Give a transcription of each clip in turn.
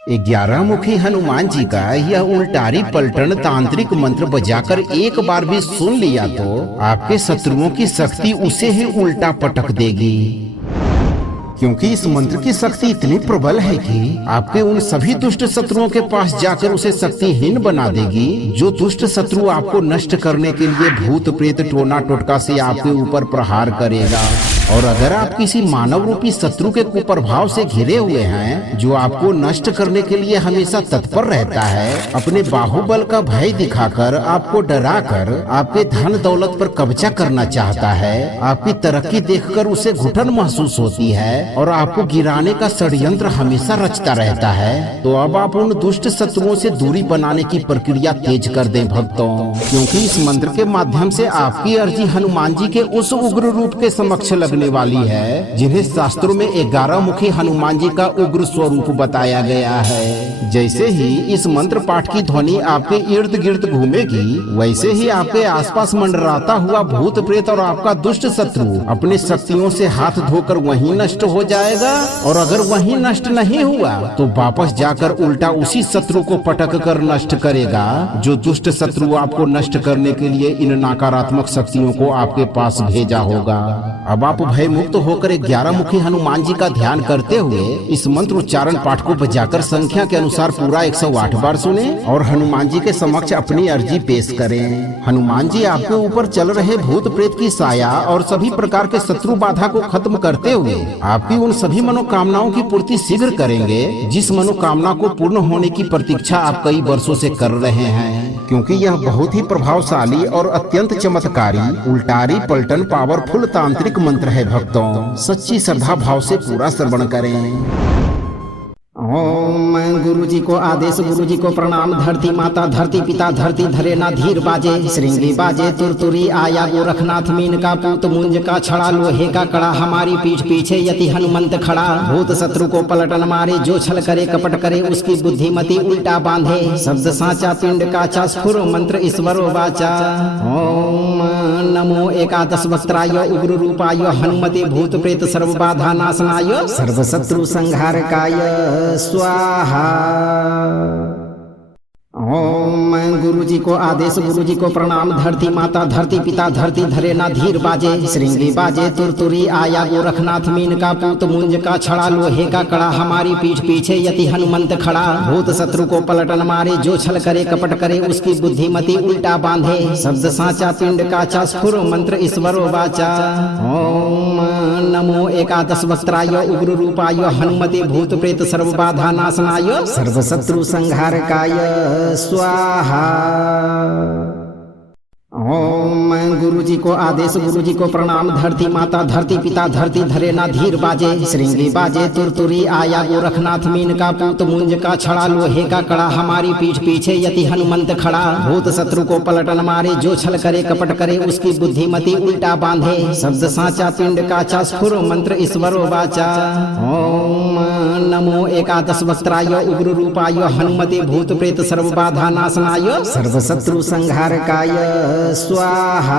11 मुखी हनुमान जी का यह उल्टारी पलटन तांत्रिक मंत्र बजाकर एक बार भी सुन लिया तो आपके शत्रुओं की शक्ति उसे ही उल्टा पटक देगी, क्योंकि इस मंत्र की शक्ति इतनी प्रबल है कि आपके उन सभी दुष्ट शत्रुओं के पास जाकर उसे शक्तिहीन बना देगी। जो दुष्ट शत्रु आपको नष्ट करने के लिए भूत प्रेत टोना टोटका से आपके ऊपर प्रहार करेगा। और अगर आप किसी मानव रूपी शत्रु के कुप्रभाव से घिरे हुए हैं, जो आपको नष्ट करने के लिए हमेशा तत्पर रहता है, अपने बाहुबल का भय दिखाकर आपको डराकर आपके धन दौलत पर कब्जा करना चाहता है, आपकी तरक्की देखकर उसे घुटन महसूस होती है और आपको गिराने का षड्यंत्र हमेशा रचता रहता है, तो अब आप उन दुष्ट शत्रुओं से दूरी बनाने की प्रक्रिया तेज कर दें भक्तों, क्योंकि इस मंत्र के माध्यम से आपकी अर्जी हनुमान जी के उस उग्र रूप के समक्ष लगने वाली है, जिन्हें शास्त्रों में 11 मुखी हनुमान जी का उग्र स्वरूप बताया गया है। जैसे ही इस मंत्र पाठ की ध्वनि आपके इर्द गिर्द घूमेगी, वैसे ही आपके आसपास मंडराता हुआ भूत प्रेत और आपका दुष्ट शत्रु अपने शक्तियों से हाथ धोकर वहीं नष्ट हो जाएगा। और अगर वहीं नष्ट नहीं हुआ तो वापस जाकर उल्टा उसी शत्रु को पटक कर नष्ट करेगा, जो दुष्ट शत्रु आपको नष्ट करने के लिए इन नकारात्मक शक्तियों को आपके पास भेजा होगा। अब आप भय मुक्त होकर 11 मुखी हनुमान जी का ध्यान करते हुए इस मंत्र उच्चारण पाठ को बजाकर संख्या के अनुसार पूरा 108 बार सुने और हनुमान जी के समक्ष अपनी अर्जी पेश करें। हनुमान जी आपके ऊपर चल रहे भूत प्रेत की साया और सभी प्रकार के शत्रु बाधा को खत्म करते हुए आपकी उन सभी मनोकामनाओं की पूर्ति शीघ्र करेंगे, जिस मनोकामना को पूर्ण होने की प्रतीक्षा आप कई वर्षों से कर रहे हैं, क्योंकि यह बहुत ही प्रभावशाली और अत्यंत चमत्कारी उल्टारी पलटन पावरफुल तांत्रिक मंत्र है भक्तों। सच्ची श्रद्धा भाव से पूरा श्रवण करें। ओम गुरु जी को आदेश, गुरु जी को प्रणाम। धरती माता धरती पिता धरती धरे ना धीर बाजे, श्रृंगी बाजे तुरतुरी आया गोरखनाथ। मीन का पूत मुंज का छड़ा, लोहे का कड़ा, हमारी पीठ पीछे यति हनुमंत खड़ा। भूत शत्रु को पलटन मारे, जो छल करे कपट करे, उसकी बुद्धिमति उल्टा बांधे। शब्द साचा पिंड काचा, स्फुर मंत्र ईश्वरो वाचा। ओम नमो एकादश वक्त्राय उग्र रूपाय, हनुमते भूत प्रेत सर्व बाधा नाशनाय, सर्व शत्रु संहारकाय स्वाहा। ओम गुरु जी को आदेश, गुरु जी को प्रणाम। धरती माता धरती पिता धरती धरे ना धीर बाजे, श्रृंगी बाजे तुरतुरी आया गोरखनाथ। मीन का पूत मुंज का छड़ा, लोहे का कड़ा, हमारी पीठ पीछे यति हनुमंत खड़ा। भूत शत्रु को पलटन मारे, जो छल करे कपट करे, उसकी बुद्धिमति उल्टा बांधे। शब्द साचा पिंड काचा, स्फुर मंत्र ईश्वरो वाचा। ओम नमो एकादश वक्त्राय उग्र रूपाय, हनुमते भूत प्रेत सर्व बाधा नाशनाय, सर्व शत्रु संहारकाय स्वाहा। ओम गुरु जी को आदेश, गुरु जी को प्रणाम। धरती माता धरती पिता धरती धरे ना धीर बाजे, श्रृंगी बाजे तुरतुरी आया गोरखनाथ। मीन का पूत मुंज का छड़ा, लोहे का कड़ा, हमारी पीठ पीछे यति हनुमंत खड़ा। भूत शत्रु को पलटन मारे, जो छल करे कपट करे, उसकी बुद्धिमति उल्टा बांधे। शब्द साचा पिंड काचा, स्फुर मंत्र ईश्वरो वाचा। ओम नमो एकादश वक्त्राय उग्र रूपाय, हनुमते भूत प्रेत सर्व बाधा नाशनाय, सर्व शत्रु संहारकाय स्वाहा।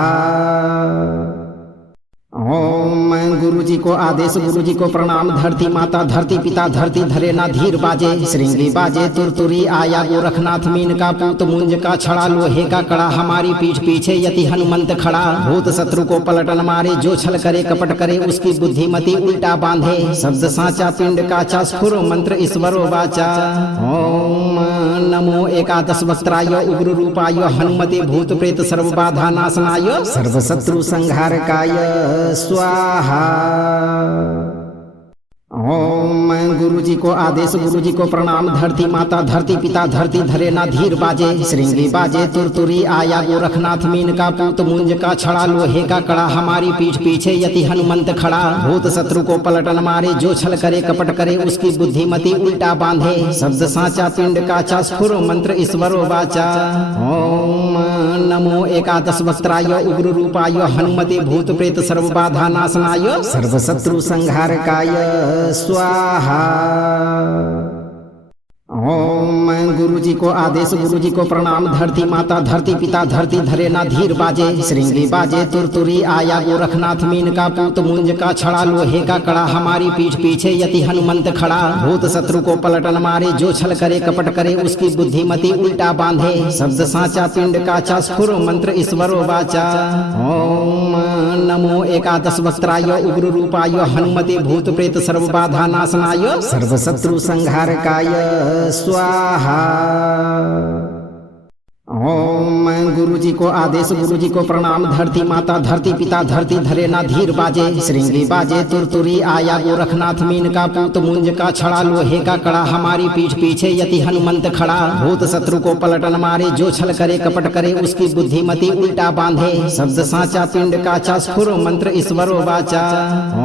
ओम गुरु जी को आदेश, गुरु जी को प्रणाम। धरती माता धरती पिता धरती धरे ना धीर बाजे, श्रृंगी बाजे तुरतुरी आया गोरखनाथ। मीन का पूत मुंज का छड़ा, लोहे का कड़ा, हमारी पीठ पीछे यति हनुमंत खड़ा। भूत शत्रु को पलटन मारे, जो छल करे कपट करे, उसकी बुद्धिमति उल्टा बांधे। शब्द साचा पिंड काचा, स्फुर मंत्र ईश्वरो वाचा। ओम नमो एकादश वक्त्राय उग्र रूपाय, हनुमते भूत प्रेत सर्व बाधा नाशनाय, सर्व शत्रु संहारकाय स्वाहा। ओम गुरु जी को आदेश, गुरु जी को प्रणाम। धरती माता धरती पिता धरती धरे ना धीर बाजे, श्रृंगी बाजे तुरतुरी आया गोरखनाथ। मीन का पूत मुंज का छड़ा, लोहे का कड़ा, हमारी पीठ पीछे यति हनुमंत खड़ा। भूत शत्रु को पलटन मारे, जो छल करे कपट करे, उसकी बुद्धिमति उल्टा बांधे। शब्द साचा पिंड काचा, स्फुर मंत्र ईश्वरो वाचा। ओम नमो एकादश वक्त्राय उग्र रूपाय, हनुमते भूत प्रेत सर्व बाधा नाशनाय, सर्व शत्रु संहारकाय स्वाहा। ओम गुरुजी को आदेश, गुरुजी को प्रणाम। धरती माता, धरती पिता, धरती धरे ना धीर बाजे। श्रृंगी बाजे तुरतुरी, आया गोरखनाथ। मीन का पूत, मुंज का छड़ा, लोहे का कड़ा, हमारी पीठ पीछे यति हनुमंत खड़ा। भूत शत्रु को पलटन मारे, जो छल करे कपट करे, उसकी बुद्धिमति उल्टा बांधे। शब्द साचा पिंड काचा, स्फुर मंत्र ईश्वरो वाचा। ओम नमो एकादश वस्त्राय, उग्र रूपाय, हनुमते भूत प्रेत सर्व बाधा नाशनाय, सर्व शत्रु संहारकाय स्वाहा। ओम गुरुजी को आदेश, गुरुजी को प्रणाम। धरती माता, धरती पिता, धरती धरे ना धीर बाजे। श्रृंगी बाजे तुरतुरी, आया गोरखनाथ। मीन का पूत, मुंज का छड़ा, लोहे का कड़ा, हमारी पीठ पीछे यति हनुमंत खड़ा। भूत शत्रु को पलटन मारे, जो छल करे कपट करे, उसकी बुद्धिमति उल्टा बांधे। शब्द साचा पिंड काचा, स्फुर मंत्र ईश्वरो वाचा।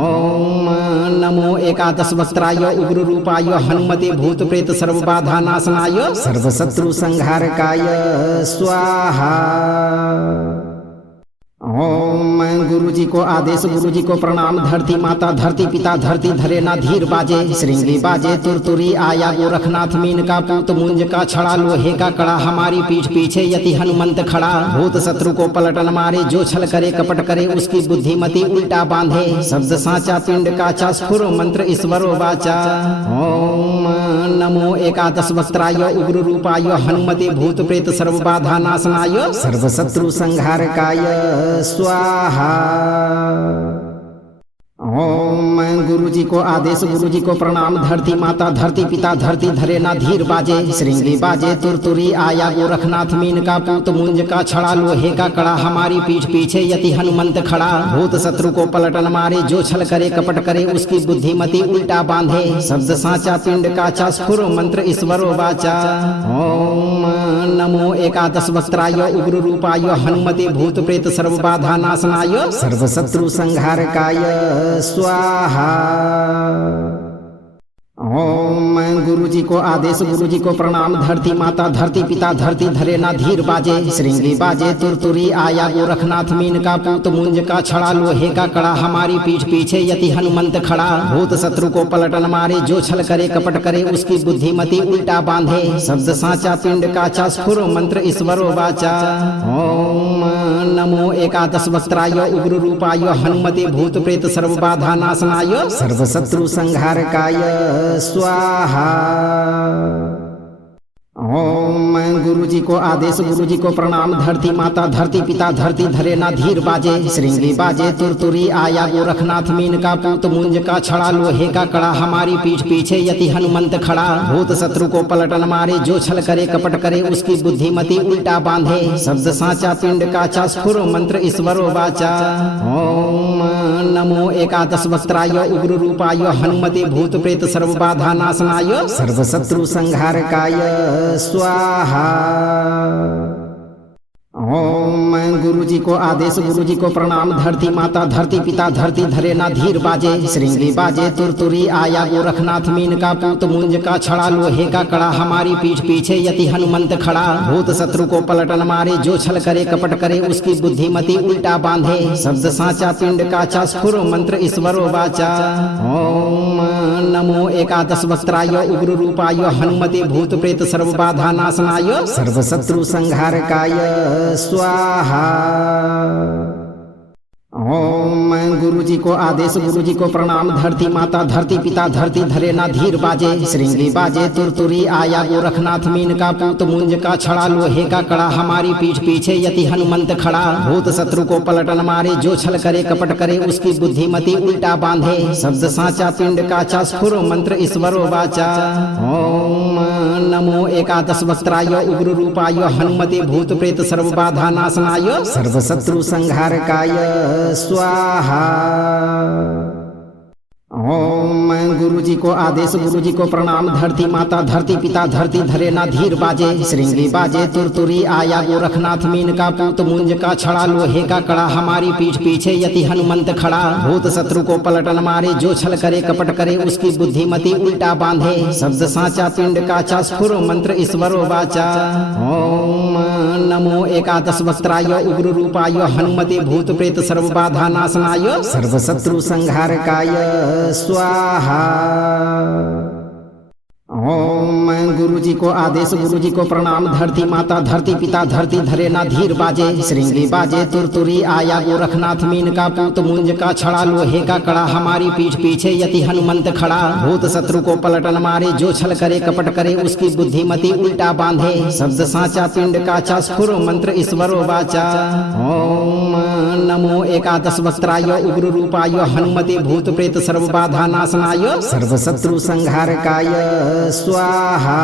ओम नमो एकादश वस्त्राय, उग्र रूपाय, हनुमते भूत प्रेत सर्व बाधा नाशनाय, सर्व शत्रु संहारकाय स्वाहा। ओम गुरुजी को आदेश, गुरुजी को प्रणाम। धरती माता, धरती पिता, धरती धरे ना धीर बाजे। श्रृंगी बाजे तुरतुरी, आया गोरखनाथ। मीन का पूत, मुंज का छड़ा, लोहे का कड़ा, हमारी पीठ पीछे यति हनुमंत खड़ा। भूत शत्रु को पलटन मारे, जो छल करे कपट करे, उसकी बुद्धिमति उल्टा बांधे। शब्द साचा पिंड काचा, स्फुर मंत्र ईश्वरो वाचा। ओम नमो एकादश वस्त्राय, उग्र रूपाय, हनुमते भूत प्रेत सर्व बाधा नाशनाय, सर्व शत्रु संहारकाय स्वाहा। ओम गुरुजी को आदेश, गुरुजी को प्रणाम। धरती माता, धरती पिता, धरती धरे ना धीर बाजे। श्रृंगी बाजे तुरतुरी, आया गोरखनाथ। मीन का पूत, मुंज का छड़ा, लोहे का कड़ा, हमारी पीठ पीछे यति हनुमंत खड़ा। भूत शत्रु को पलटन मारे, जो छल करे कपट करे, उसकी बुद्धिमति उल्टा बांधे। शब्द साचा पिंड काचा, स्फुर मंत्र ईश्वरो वाचा। ओम नमो एकादश वस्त्राय, उग्र रूपाय, हनुमते भूत प्रेत सर्व बाधा नाशनाय, सर्व शत्रु संहारकाय स्वाहा। ओम गुरुजी को आदेश, गुरुजी को प्रणाम। धरती माता, धरती पिता, धरती धरे ना धीर बाजे। श्रृंगी बाजे तुरतुरी, आया गोरखनाथ। मीन का पूत, मुंज का छड़ा, लोहे का कड़ा, हमारी पीठ पीछे यति हनुमंत खड़ा। भूत शत्रु को पलटन मारे, जो छल करे कपट करे, उसकी बुद्धिमति उल्टा बांधे। शब्द साचा पिंड काचा, स्फुर मंत्र ईश्वरो वाचा। ओम नमो एकादश वस्त्राय, उग्र रूपाय, हनुमते भूत प्रेत सर्व बाधा नाशनाय, सर्व शत्रु संहारकाय स्वाहा। ओम गुरुजी को आदेश, गुरुजी को प्रणाम। धरती माता, धरती पिता, धरती धरे ना धीर बाजे। श्रृंगी बाजे तुरतुरी, आया गोरखनाथ। मीन का पूत, मुंज का छड़ा, लोहे का कड़ा, हमारी पीठ पीछे यति हनुमंत खड़ा। भूत शत्रु को पलटन मारे, जो छल करे कपट करे, उसकी बुद्धिमति उल्टा बांधे। शब्द साचा पिंड काचा, स्फुर मंत्र ईश्वरो वाचा। ओम नमो एकादश वस्त्राय, उग्र रूपाय, हनुमते भूत प्रेत सर्व बाधा नाशनाय, सर्व शत्रु संहारकाय स्वाहा। ओम गुरुजी को आदेश, गुरुजी को प्रणाम। धरती माता, धरती पिता, धरती धरे ना धीर बाजे। श्रृंगी बाजे तुरतुरी, आया गोरखनाथ। मीन का पूत, मुंज का छड़ा, लोहे का कड़ा, हमारी पीठ पीछे यति हनुमंत खड़ा। भूत शत्रु को पलटन मारे, जो छल करे कपट करे, उसकी बुद्धिमति उल्टा बांधे। शब्द साचा पिंड काचा, स्फुर मंत्र ईश्वरो वाचा। ओम नमो एकादश वस्त्राय, उग्र रूपाय, हनुमते भूत प्रेत सर्व बाधा नाशनाय, सर्व शत्रु संहारकाय स्वाहा। ओम गुरुजी को आदेश, गुरुजी को प्रणाम। धरती माता, धरती पिता, धरती धरे ना धीर बाजे। श्रृंगी बाजे तुरतुरी, आया गोरखनाथ। मीन का पूत, मुंज का छड़ा, लोहे का कड़ा, हमारी पीठ पीछे यति हनुमंत खड़ा। भूत शत्रु को पलटन मारे, जो छल करे कपट करे, उसकी बुद्धिमति उल्टा बांधे। शब्द साचा पिंड काचा, स्फुर मंत्र ईश्वरो वाचा। ओम नमो एकादश वस्त्राय, उग्र रूपाय, हनुमते भूत प्रेत सर्व बाधा नाशनाय, सर्व शत्रु संहारकाय स्वाहा। ओम गुरुजी को आदेश, गुरुजी को प्रणाम। धरती माता, धरती पिता, धरती धरे ना धीर बाजे। श्रृंगी बाजे तुरतुरी, आया गोरखनाथ। मीन का पूत, मुंज का छड़ा, लोहे का कड़ा, हमारी पीठ पीछे यति हनुमंत खड़ा। भूत शत्रु को पलटन मारे, जो छल करे कपट करे, उसकी बुद्धिमति उल्टा बांधे। शब्द साचा पिंड काचा, स्फुर मंत्र ईश्वरो वाचा। ओम नमो एकादश वस्त्राय, उग्र रूपाय, हनुमते भूत प्रेत सर्व बाधा नाशनाय, सर्व शत्रु संहारकाय स्वाहा। ओम गुरु जी को आदेश, गुरु जी को प्रणाम। धरती माता, धरती पिता, धरती धरे ना धीर बाजे। श्रृंगी बाजे तुरतुरी, आया गोरखनाथ मीन का पूत मुंज का छड़ा, लोहे का कड़ा, हमारी पीठ पीछे यति हनुमंत खड़ा। भूत शत्रु को पलटन मारे, जो छल करे कपट करे, उसकी बुद्धिमति उल्टा बांधे। शब्द साचा पिंड काचा, स्फुर मंत्र ईश्वरो वाचा। ओम नमो एकादश वक्त्राय, उग्र रूपाय, हनुमते भूत प्रेत सर्व बाधा नाशनाय, सर्व शत्रु संहारकाय स्वाहा।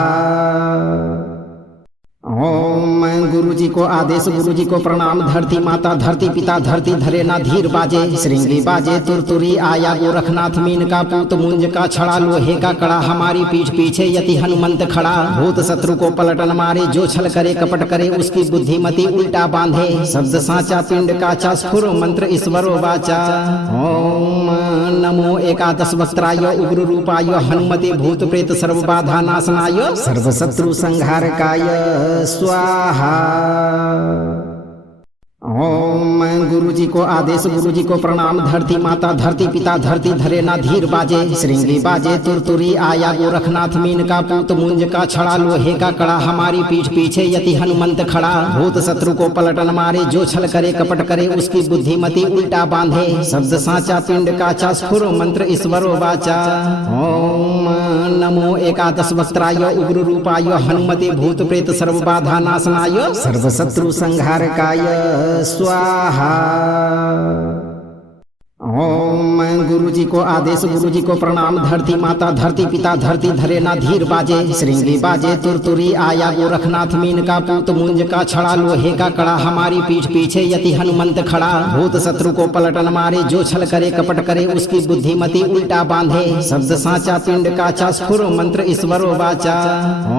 ओम गुरु जी को आदेश, गुरु जी को प्रणाम। धरती माता, धरती पिता, धरती धरे ना धीर बाजे। श्रृंगी बाजे तुरतुरी, आया गोरखनाथ मीन का पूत मुंज का छड़ा, लोहे का कड़ा, हमारी पीठ पीछे यति हनुमंत खड़ा। भूत शत्रु को पलटन मारे, जो छल करे कपट करे, उसकी बुद्धिमति उल्टा बांधे। शब्द साचा पिंड काचा, स्फुर मंत्र ईश्वरो वाचा। ओम नमो एकादश वक्त्राय, उग्र रूपाय, हनुमते भूत प्रेत सर्व बाधा नाशनाय, सर्व शत्रु संहारकाय स्वाहा। ओम गुरु जी को आदेश, गुरु जी को प्रणाम। धरती माता, धरती पिता, धरती धरे ना धीर बाजे। श्रृंगी बाजे तुरतुरी, आया गोरखनाथ मीन का पूत मुंज का छड़ा, लोहे का कड़ा, हमारी पीठ पीछे यति हनुमंत खड़ा। भूत शत्रु को पलटन मारे, जो छल करे कपट करे, उसकी बुद्धिमति उल्टा बांधे। शब्द साचा पिंड काचा, स्फुर मंत्र ईश्वरो वाचा। ओम नमो एकादश वक्त्राय, उग्र रूपाय, हनुमते भूत प्रेत सर्व बाधा नाशनाय, सर्व शत्रु संहारकाय स्वाहा। ओम गुरु जी को आदेश, गुरु जी को प्रणाम। धरती माता, धरती पिता, धरती धरे ना धीर बाजे। श्रृंगी बाजे तुरतुरी, आया गोरखनाथ मीन का पूत मुंज का छड़ा, लोहे का कड़ा, हमारी पीठ पीछे यति हनुमंत खड़ा। भूत शत्रु को पलटन मारे, जो छल करे कपट करे, उसकी बुद्धिमति उल्टा बांधे। शब्द साचा पिंड काचा, स्फुर मंत्र ईश्वरो वाचा।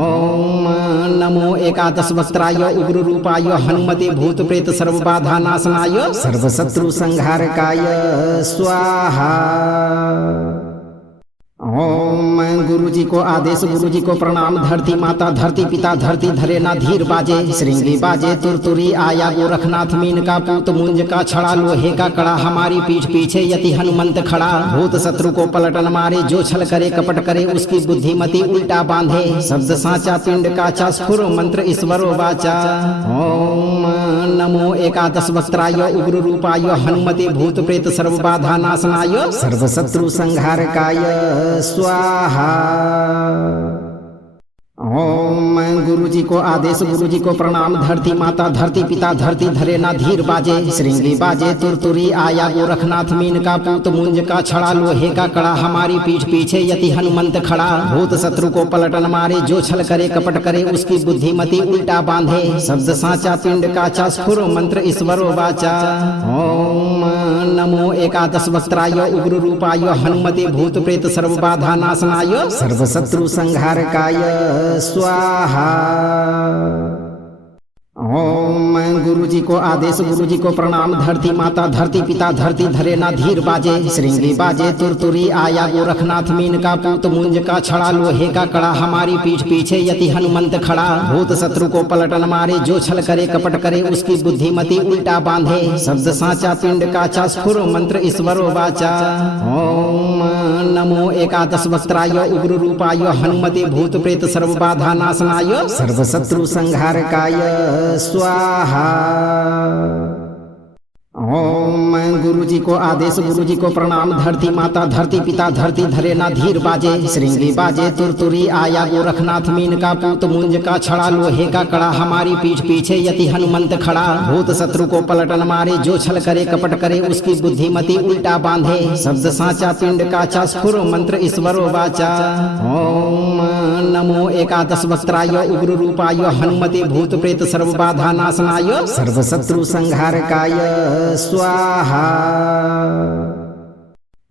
ओम नमो एकादश वक्त्राय, उग्र रूपाय, हनुमते भूत प्रेत सर्व बाधा नाशनाय, सर्व शत्रु संहारकाय स्वाहा। ओम गुरु जी को आदेश, गुरु जी को प्रणाम। धरती माता, धरती पिता, धरती धरे ना धीर बाजे। श्रृंगी बाजे तुरतुरी, आया गोरखनाथ मीन का पूत मुंज का छड़ा, लोहे का कड़ा, हमारी पीठ पीछे यति हनुमंत खड़ा। भूत शत्रु को पलटन मारे, जो छल करे कपट करे, उसकी बुद्धिमति उल्टा बांधे। शब्द साचा पिंड काचा, स्फुर मंत्र ईश्वरो वाचा। ओम नमो एकादश वक्त्राय, उग्र रूपाय, हनुमते भूत प्रेत सर्व बाधा नाशनाय, सर्व शत्रु संहारकाय स्वाहा। ओम गुरु जी को आदेश, गुरु जी को प्रणाम। धरती माता, धरती पिता, धरती धरे ना धीर बाजे। श्रृंगी बाजे तुरतुरी, आया गोरखनाथ मीन का पूत मुंज का छड़ा, लोहे का कड़ा, हमारी पीठ पीछे यति हनुमंत खड़ा। भूत शत्रु को पलटन मारे, जो छल करे कपट करे, उसकी बुद्धिमति उल्टा बांधे। शब्द साचा पिंड काचा, स्फुर मंत्र ईश्वरो वाचा। ओम नमो एकादश वक्त्राय, उग्र रूपाय, हनुमते भूत प्रेत सर्व बाधा नाशनाय, सर्व शत्रु संहारकाय स्वाहा। ओम गुरु जी को आदेश, गुरु जी को प्रणाम। धरती माता, धरती पिता, धरती धरे ना धीर बाजे। श्रृंगी बाजे तुरतुरी, आया गोरखनाथ मीन का पूत मुंज का छड़ा, लोहे का कड़ा, हमारी पीठ पीछे यति हनुमंत खड़ा। भूत शत्रु को पलटन मारे, जो छल करे कपट करे, उसकी बुद्धिमति उल्टा बांधे। शब्द साचा पिंड काचा, स्फुर मंत्र ईश्वरो वाचा। ओम नमो एकादश वक्त्राय, उग्र रूपाय, हनुमते भूत प्रेत सर्व बाधा नाशनाय, सर्व शत्रु संहारकाय स्वाहा। ओम गुरु जी को आदेश, गुरु जी को प्रणाम। धरती माता, धरती पिता, धरती धरे ना धीर बाजे। श्रृंगी बाजे तुरतुरी, आया गोरखनाथ मीन का पूत मुंज का छड़ा, लोहे का कड़ा, हमारी पीठ पीछे यति हनुमंत खड़ा। भूत शत्रु को पलटन मारे, जो छल करे कपट करे, उसकी बुद्धिमति उल्टा बांधे। शब्द साचा पिंड काचा, स्फुर मंत्र ईश्वरो वाचा। ओम नमो एकादश वक्त्राय, उग्र रूपाय, हनुमते भूत प्रेत सर्व बाधा नाशनाय, सर्व शत्रु संहारकाय स्वाहा।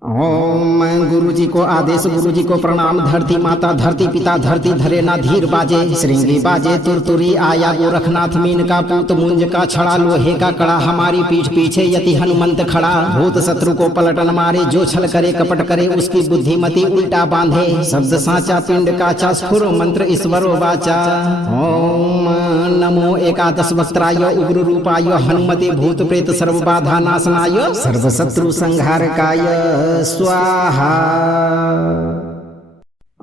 ओम गुरु जी को आदेश, गुरु जी को प्रणाम। धरती माता, धरती पिता, धरती धरे ना धीर बाजे। श्रृंगी बाजे तुरतुरी, आया गोरखनाथ मीन का पूत मुंज का छड़ा, लोहे का कड़ा, हमारी पीठ पीछे यति हनुमंत खड़ा। भूत शत्रु को पलटन मारे, जो छल करे कपट करे, उसकी बुद्धिमति उल्टा बांधे। शब्द साचा पिंड काचा, स्फुर मंत्र ईश्वरो वाचा। ओम नमो एकादश वक्त्राय, उग्र रूपाय, हनुमते भूत प्रेत सर्व बाधा नाशनाय, सर्व शत्रु संहारकाय स्वाहा।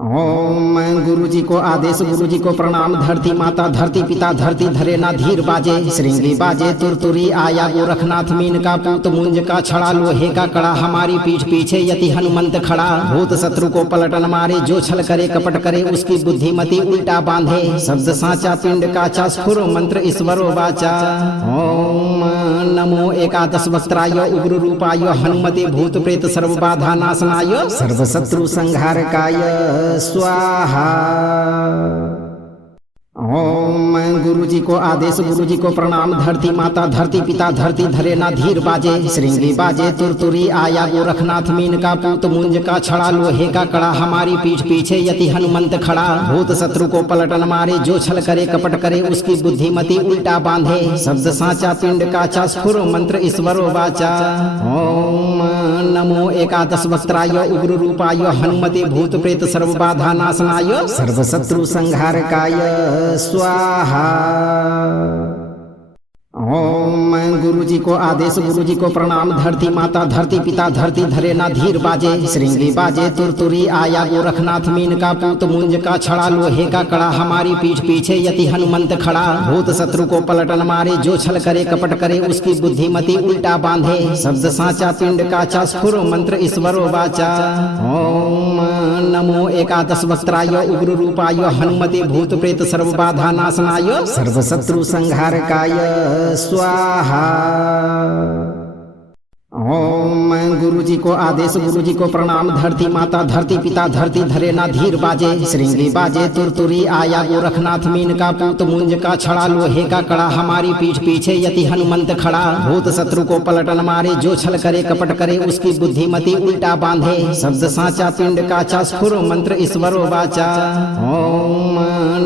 ओम गुरु जी को आदेश, गुरु जी को प्रणाम। धरती माता, धरती पिता, धरती धरे ना धीर बाजे। श्रृंगी बाजे तुरतुरी, आया गोरखनाथ मीन का पूत, मुंज का छड़ा, लोहे का कड़ा, हमारी पीठ पीछे यति हनुमंत खड़ा। भूत शत्रु को पलटन मारे, जो छल करे कपट करे, उसकी बुद्धिमति उल्टा बांधे। शब्द साचा पिंड काचा, स्फुर मंत्र ईश्वरो वाचा। ओम नमो एकादश वस्त्राय, उग्र रूपाय, हनुमते भूत प्रेत सर्व बाधा नाशनाय, सर्व शत्रु संहारकाय स्वाहा। ओम गुरु जी को आदेश, गुरु जी को प्रणाम। धरती माता, धरती पिता, धरती धरे ना धीर बाजे। श्रृंगी बाजे तुरतुरी, आया गोरखनाथ मीन का पूत, मुंज का छड़ा, लोहे का कड़ा, हमारी पीठ पीछे यति हनुमंत खड़ा। भूत शत्रु को पलटन मारे, जो छल करे कपट करे, उसकी बुद्धिमति उल्टा बांधे। शब्द साचा पिंड काचा, स्फुर मंत्र ईश्वरो वाचा। ओम नमो एकादश वस्त्राय, उग्र रूपाय, हनुमते भूत प्रेत सर्व बाधा नाशनाय, सर्व शत्रु संहारकाय स्वाहा। ओम गुरु जी को आदेश, गुरु जी को प्रणाम। धरती माता, धरती पिता, धरती धरे ना धीर बाजे। श्रृंगी बाजे तुरतुरी, आया गोरखनाथ मीन का पूत, मुंज का छड़ा, लोहे का कड़ा, हमारी पीठ पीछे यति हनुमंत खड़ा। भूत शत्रु को पलटन मारे, जो छल करे कपट करे, उसकी बुद्धिमति उल्टा बांधे। शब्द साचा पिंड काचा, स्फुर मंत्र ईश्वरो वाचा। ओम नमो एकादश वस्त्राय, उग्र रूपाय, हनुमते भूत प्रेत सर्व बाधा नाशनाय, सर्व शत्रु संहारकाय स्वाहा। ओम गुरु जी को आदेश, गुरु जी को प्रणाम। धरती माता, धरती पिता, धरती धरे ना धीर बाजे। श्रृंगी बाजे तुरतुरी, आया गोरखनाथ मीन का पूत, मुंज का छड़ा, लोहे का कड़ा, हमारी पीठ पीछे यति हनुमंत खड़ा। भूत शत्रु को पलटन मारे, जो छल करे कपट करे, उसकी बुद्धिमति उल्टा बांधे। शब्द साचा पिंड काचा, स्फुर मंत्र ईश्वरो वाचा। ओम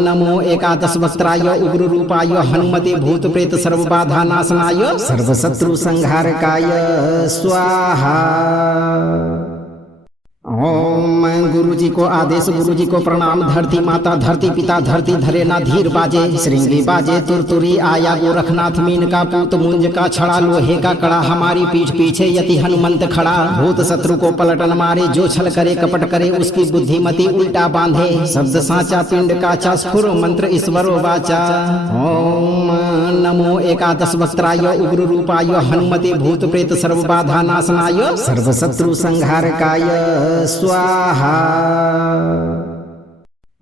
नमो एकादश वस्त्राय, उग्र रूपाय, हनुमते भूत प्रेत सर्व बाधा नाशनाय, सर्व शत्रु संहारकाय स्वाहा। ओम गुरु जी को आदेश, गुरु जी को प्रणाम। धरती माता, धरती पिता, धरती धरे ना धीर बाजे। श्रृंगी बाजे तुरतुरी, आया गोरखनाथ मीन का पूत, मुंज का छड़ा, लोहे का कड़ा, हमारी पीठ पीछे यति हनुमंत खड़ा। भूत शत्रु को पलटन मारे, जो छल करे कपट करे, उसकी बुद्धिमति उल्टा बांधे। शब्द साचा पिंड काचा, स्फुर मंत्र ईश्वरो वाचा। ओम नमो एकादश वस्त्राय, उग्र रूपाय, हनुमते भूत प्रेत सर्व बाधा नाशनाय, सर्व शत्रु संहारकाय स्वाहा।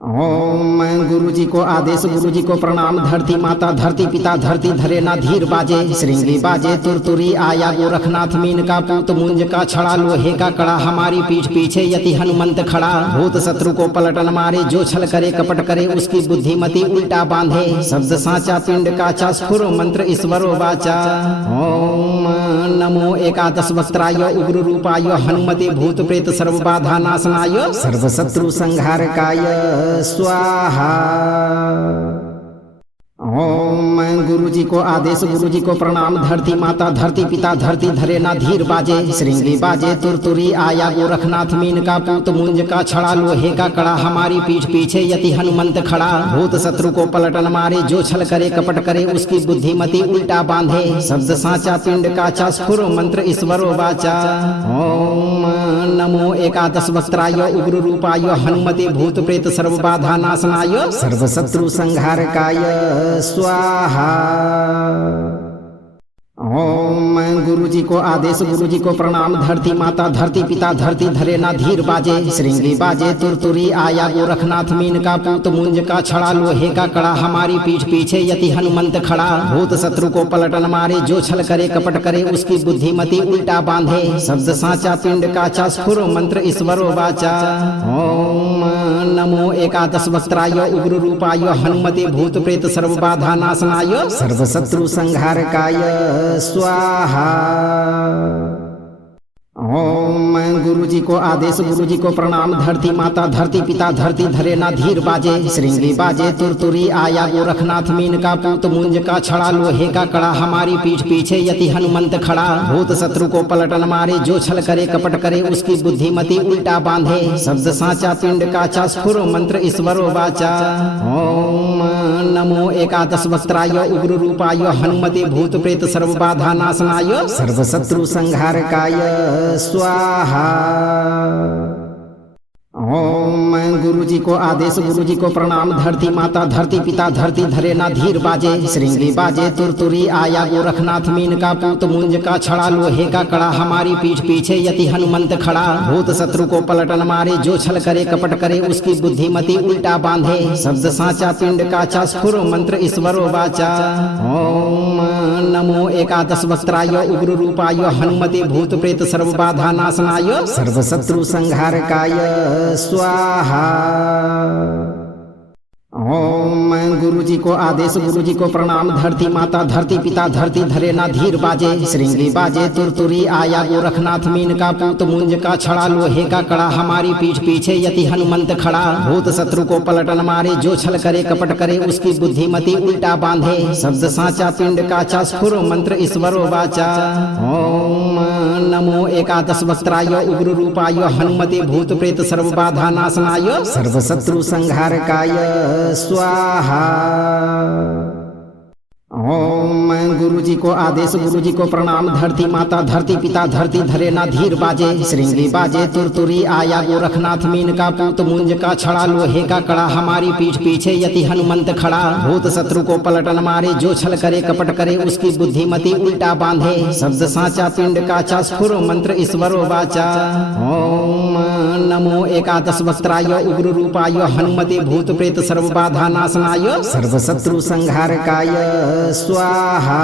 ओम गुरु जी को आदेश, गुरु जी को प्रणाम। धरती माता, धरती पिता, धरती धरे ना धीर बाजे। श्रृंगी बाजे तुरतुरी, आया गोरखनाथ मीन का पूत, मुंज का छड़ा, लोहे का कड़ा, हमारी पीठ पीछे यति हनुमंत खड़ा। भूत शत्रु को पलटन मारे, जो छल करे कपट करे, उसकी बुद्धिमति उल्टा बांधे। शब्द साचा पिंड काचा, स्फुर मंत्र ईश्वरो वाचा। ओम नमो एकादश वस्त्राय, उग्र रूपाय, हनुमते भूत प्रेत सर्व बाधा नाशनाय, सर्व शत्रु संहारकाय स्वाहा। ओम गुरु जी को आदेश, गुरु जी को प्रणाम। धरती माता, धरती पिता, धरती धरे ना धीर बाजे। श्रृंगी बाजे तुरतुरी, आया गोरखनाथ मीन का पूत, मुंज का छड़ा, लोहे का कड़ा, हमारी पीठ पीछे यति हनुमंत खड़ा। भूत शत्रु को पलटन मारे, जो छल करे कपट करे, उसकी बुद्धिमति उल्टा बांधे। शब्द साचा पिंड काचा, स्फुर मंत्र ईश्वरो वाचा। ओम नमो एकादश वस्त्राय, उग्र रूपाय, हनुमते भूत प्रेत सर्व बाधा नाशनाय, सर्व शत्रु संहारकाय स्वाहा। ओम गुरु जी को आदेश, गुरु जी को प्रणाम। धरती माता, धरती पिता, धरती धरे ना धीर बाजे। श्रृंगी बाजे तुरतुरी, आया गोरखनाथ मीन का पूत, मुंज का छड़ा, लोहे का कड़ा, हमारी पीठ पीछे यति हनुमंत खड़ा। भूत शत्रु को पलटन मारे, जो छल करे कपट करे, उसकी बुद्धिमति उल्टा बांधे। शब्द साचा पिंड काचा, स्फुर मंत्र ईश्वरो वाचा। ओम नमो एकादश वस्त्राय, उग्र रूपाय, हनुमते भूत प्रेत सर्व बाधा नाशनाय, सर्व शत्रु संहारकाय स्वाहा। ओम गुरु जी को आदेश, गुरु जी को प्रणाम। धरती माता, धरती पिता, धरती धरे ना धीर बाजे। श्रृंगी बाजे तुरतुरी, आया गोरखनाथ मीन का पूत, मुंज का छड़ा, लोहे का कड़ा, हमारी पीठ पीछे यति हनुमंत खड़ा। भूत शत्रु को पलटन मारे, जो छल करे कपट करे, उसकी बुद्धिमति उल्टा बांधे। शब्द साचा पिंड काचा, स्फुर मंत्र ईश्वरो वाचा। ओम नमो एकादश वस्त्राय, उग्र रूपाय, हनुमते भूत प्रेत सर्व बाधा नाशनाय, सर्व शत्रु संहारकाय स्वाहा। ओम गुरु जी को आदेश, गुरु जी को प्रणाम। धरती माता, धरती पिता, धरती धरे ना धीर बाजे। श्रृंगी बाजे तुरतुरी, आया गोरखनाथ मीन का पूत मुंज का छड़ा, लोहे का कड़ा, हमारी पीठ पीछे यति हनुमंत खड़ा। भूत शत्रु को पलटन मारे, जो छल करे कपट करे, उसकी बुद्धिमति उल्टा बांधे। शब्द साचा पिंड काचा, स्फुर मंत्र ईश्वरो वाचा। ओम नमो एकादश वक्त्राय, उग्र रूपाय, हनुमते भूत प्रेत सर्व बाधा नाशनाय, सर्व शत्रु संहारकाय स्वाहा। ओम गुरु जी को आदेश, गुरु जी को प्रणाम। धरती माता, धरती पिता, धरती धरे ना धीर बाजे। श्रृंगी बाजे तुरतुरी, आया गोरखनाथ मीन का पूत मुंज का छड़ा, लोहे का कड़ा, हमारी पीठ पीछे यति हनुमंत खड़ा। भूत शत्रु को पलटन मारे, जो छल करे कपट करे, उसकी बुद्धिमति उल्टा बांधे। शब्द साचा पिंड काचा, स्फुर मंत्र ईश्वरो वाचा। ओम नमो एकादश वक्त्राय, उग्र रूपाय, हनुमते भूत प्रेत सर्व बाधा नाशनाय, सर्व शत्रु संहारकाय स्वाहा। ओम गुरु जी को आदेश, गुरु जी को प्रणाम। धरती माता, धरती पिता, धरती धरे ना धीर बाजे। श्रृंगी बाजे तुरतुरी, आया गोरखनाथ मीन का पूत मुंज का छड़ा, लोहे का कड़ा, हमारी पीठ पीछे यति हनुमंत खड़ा। भूत शत्रु को पलटन मारे, जो छल करे कपट करे, उसकी बुद्धिमति उल्टा बांधे। शब्द साचा पिंड काचा, स्फुर मंत्र ईश्वरो वाचा। ओम नमो एकादश वक्त्राय, उग्र रूपाय, हनुमते भूत प्रेत सर्व बाधा नाशनाय, सर्व शत्रु संहारकाय स्वाहा।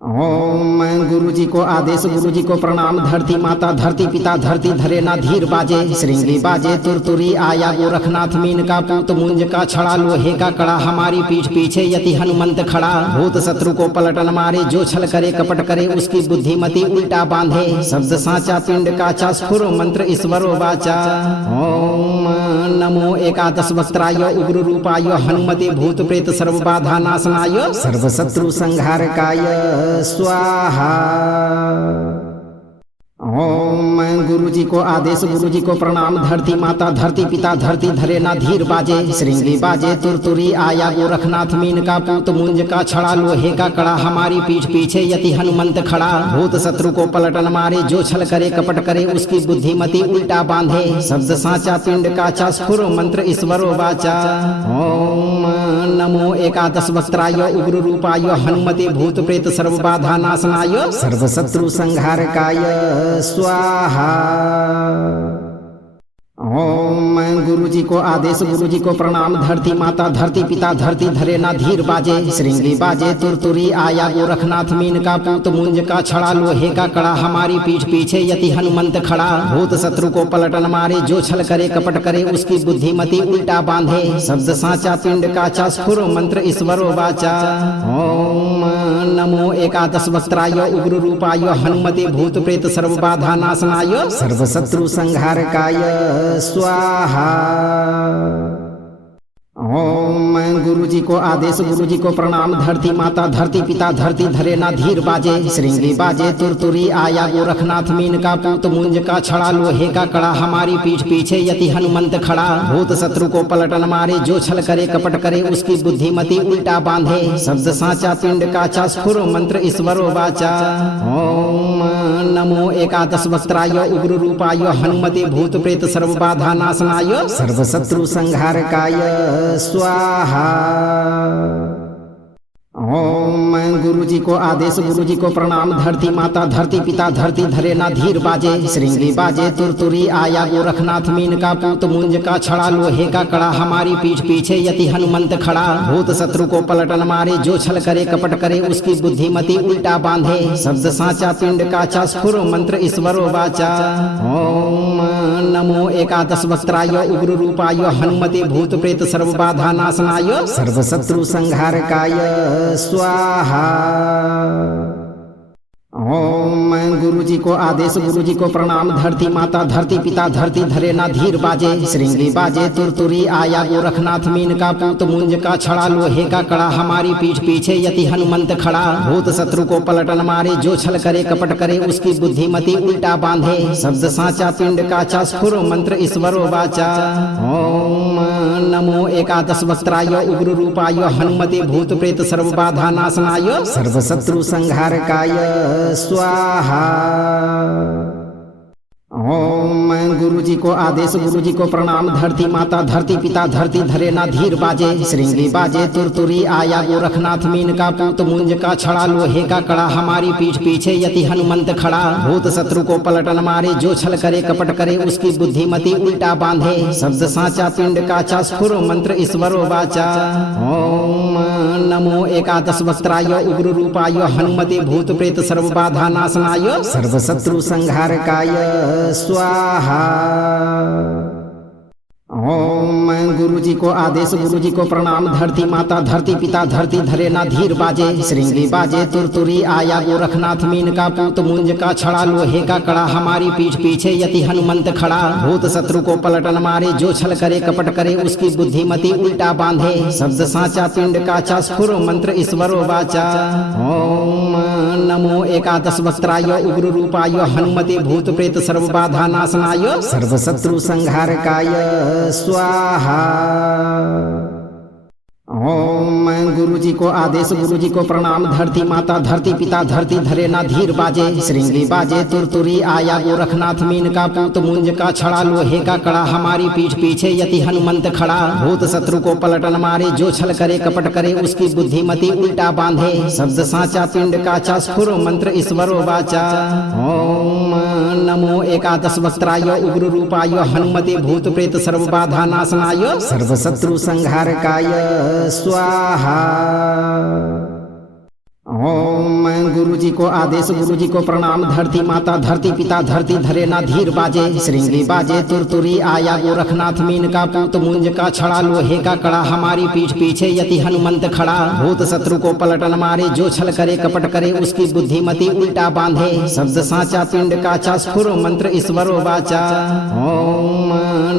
ओम गुरु जी को आदेश, गुरु जी को प्रणाम। धरती माता, धरती पिता, धरती धरे ना धीर बाजे। श्रृंगी बाजे तुरतुरी, आया गोरखनाथ मीन का पूत मुंज का छड़ा, लोहे का कड़ा, हमारी पीठ पीछे यति हनुमंत खड़ा। भूत शत्रु को पलटन मारे, जो छल करे कपट करे, उसकी बुद्धिमति उल्टा बांधे। शब्द साचा पिंड काचा, स्फुर मंत्र ईश्वरो वाचा। ओम नमो एकादश वक्त्राय, उग्र रूपाय, हनुमते भूत प्रेत सर्व बाधा नाशनाय, सर्व शत्रु संहारकाय स्वाहा। ओम गुरु जी को आदेश, गुरु जी को प्रणाम। धरती माता, धरती पिता, धरती धरे ना धीर बाजे। श्रृंगी बाजे तुरतुरी, आया गोरखनाथ मीन का पूत मुंज का छड़ा, लोहे का कड़ा, हमारी पीठ पीछे यति हनुमंत खड़ा। भूत शत्रु को पलटन मारे, जो छल करे कपट करे, उसकी बुद्धिमति उल्टा बांधे। शब्द साचा पिंड काचा, स्फुर मंत्र ईश्वरो वाचा। ओम नमो एकादश वक्त्राय, उग्र रूपाय, हनुमते भूत प्रेत सर्व बाधा नाशनाय, सर्व शत्रु संहारकाय स्वाहा। ओम गुरु जी को आदेश, गुरु जी को प्रणाम। धरती माता, धरती पिता, धरती धरे ना धीर बाजे। श्रृंगी बाजे तुरतुरी, आया गोरखनाथ मीन का पूत मुंज का छड़ा, लोहे का कड़ा, हमारी पीठ पीछे यति हनुमंत खड़ा। भूत शत्रु को पलटन मारे, जो छल करे कपट करे, उसकी बुद्धिमति उल्टा बांधे। शब्द साचा पिंड काचा, स्फुर मंत्र ईश्वरो वाचा। ओम नमो एकादश वक्त्राय, उग्र रूपाय, हनुमते भूत प्रेत सर्व बाधा नाशनाय, सर्व शत्रु संहारकाय स्वाहा। ओम गुरु जी को आदेश, गुरु जी को प्रणाम। धरती माता, धरती पिता, धरती धरे ना धीर बाजे। श्रृंगी बाजे तुरतुरी, आया गोरखनाथ मीन का पूत मुंज का छड़ा, लोहे का कड़ा, हमारी पीठ पीछे यति हनुमंत खड़ा। भूत शत्रु को पलटन मारे, जो छल करे कपट करे, उसकी बुद्धिमति उल्टा बांधे। शब्द साचा पिंड काचा, स्फुर मंत्र ईश्वरो वाचा। ओम नमो एकादश वक्त्राय, उग्र रूपाय, हनुमते भूत प्रेत सर्व बाधा नाशनाय, सर्व शत्रु संहारकाय स्वाहा। ओम गुरु जी को आदेश, गुरु जी को प्रणाम। धरती माता, धरती पिता, धरती धरे ना धीर बाजे। श्रृंगी बाजे तुरतुरी, आया गोरखनाथ मीन का पूत मुंज का छड़ा, लोहे का कड़ा, हमारी पीठ पीछे यति हनुमंत खड़ा। भूत शत्रु को पलटन मारे, जो छल करे कपट करे, उसकी बुद्धिमति उल्टा बांधे। शब्द साचा पिंड काचा, स्फुर मंत्र ईश्वरो वाचा। ओम नमो एकादश वक्त्राय, उग्र रूपाय, हनुमते भूत प्रेत सर्व बाधा नाशनाय, सर्व शत्रु संहारकाय स्वाहा। ओम गुरु जी को आदेश, गुरु जी को प्रणाम। धरती माता, धरती पिता, धरती धरे ना धीर बाजे। श्रृंगी बाजे तुरतुरी, आया गोरखनाथ मीन का पूत मुंज का छड़ा, लोहे का कड़ा, हमारी पीठ पीछे यति हनुमंत खड़ा। भूत शत्रु को पलटन मारे, जो छल करे कपट करे, उसकी बुद्धिमति उल्टा बांधे। शब्द साचा पिंड काचा, स्फुर मंत्र ईश्वरो वाचा। ओम नमो एकादश वक्त्राय, उग्र रूपाय, हनुमते भूत प्रेत सर्व बाधा नाशनाय, सर्व शत्रु संहारकाय स्वाहा। ओम गुरु जी को आदेश, गुरु जी को प्रणाम। धरती माता, धरती पिता, धरती धरे ना धीर बाजे। श्रृंगी बाजे तुरतुरी, आया गोरखनाथ मीन का पूत मुंज का छड़ा, लोहे का कड़ा हमारी पीठ पीछे यति हनुमंत खड़ा। भूत शत्रु को पलटन मारे, जो छल करे कपट करे उसकी बुद्धिमति उल्टा बांधे। शब्द साचा पिंड काचा, स्फुर मंत्र ईश्वरो वाचा। ओम नमो एकादश वस्त्राय उग्र रूपाय, हनुमते भूत प्रेत सर्व बाधा नाशनाय, सर्व शत्रु संहारकाय स्वाहा। ओम गुरु जी को आदेश, गुरु जी को प्रणाम। धरती माता, धरती पिता, धरती धरे ना धीर बाजे। श्रृंगी बाजे तुरतुरी, आया गोरखनाथ मीन का पूत मुंज का छड़ा, लोहे का कड़ा हमारी पीठ पीछे यति हनुमंत खड़ा। भूत शत्रु को पलटन मारे, जो छल करे कपट करे उसकी बुद्धिमति उल्टा बांधे। शब्द साचा पिंड काचा, स्फुर मंत्र ईश्वरो वाचा। ओम नमो एकादश वस्त्राय उग्र रूपाय, हनुमते भूत प्रेत सर्व बाधा नाशनाय, सर्व शत्रु संहारकाय स्वाहा। ओम गुरु जी को आदेश, गुरु जी को प्रणाम। धरती माता, धरती पिता, धरती धरे ना धीर बाजे। श्रृंगी बाजे तुरतुरी, आया गोरखनाथ मीन का पूत मुंज का छड़ा, लोहे का कड़ा हमारी पीठ पीछे यति हनुमंत खड़ा। भूत शत्रु को पलटन मारे, जो छल करे कपट करे उसकी बुद्धिमति उल्टा बांधे। शब्द साचा पिंड काचा, स्फुर मंत्र ईश्वरो वाचा। ओम नमो एकादश वस्त्राय उग्र रूपाय, हनुमते भूत प्रेत सर्व बाधा नाशनाय, सर्व शत्रु संहारकाय स्वाहा। ओम गुरु जी को आदेश, गुरु जी को प्रणाम। धरती माता, धरती पिता, धरती धरे ना धीर बाजे। श्रृंगी बाजे तुरतुरी, आया गोरखनाथ मीन का पूत मुंज का छड़ा, लोहे का कड़ा हमारी पीठ पीछे यति हनुमंत खड़ा। भूत शत्रु को पलटन मारे, जो छल करे कपट करे उसकी बुद्धिमति उल्टा बांधे। शब्द साचा पिंड काचा, स्फुर मंत्र ईश्वरो वाचा। ओम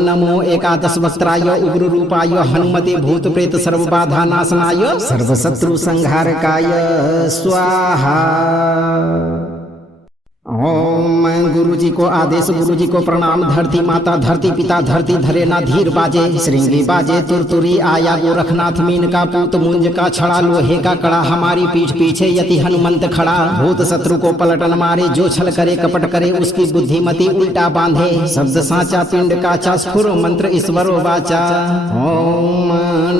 नमो एकादश वस्त्राय उग्र रूपाय, हनुमते भूत प्रेत सर्व बाधा नाशनाय, सर्व शत्रु संहारकाय स्वाहा। ओम गुरु जी को आदेश, गुरु जी को प्रणाम। धरती माता, धरती पिता, धरती धरे ना धीर बाजे। श्रृंगी बाजे तुरतुरी, आया गोरखनाथ मीन का पूत मुंज का छड़ा, लोहे का कड़ा हमारी पीठ पीछे यति हनुमंत खड़ा। भूत शत्रु को पलटन मारे, जो छल करे कपट करे उसकी बुद्धिमति उल्टा बांधे। शब्द साचा पिंड काचा, स्फुर मंत्र ईश्वरो वाचा। ओम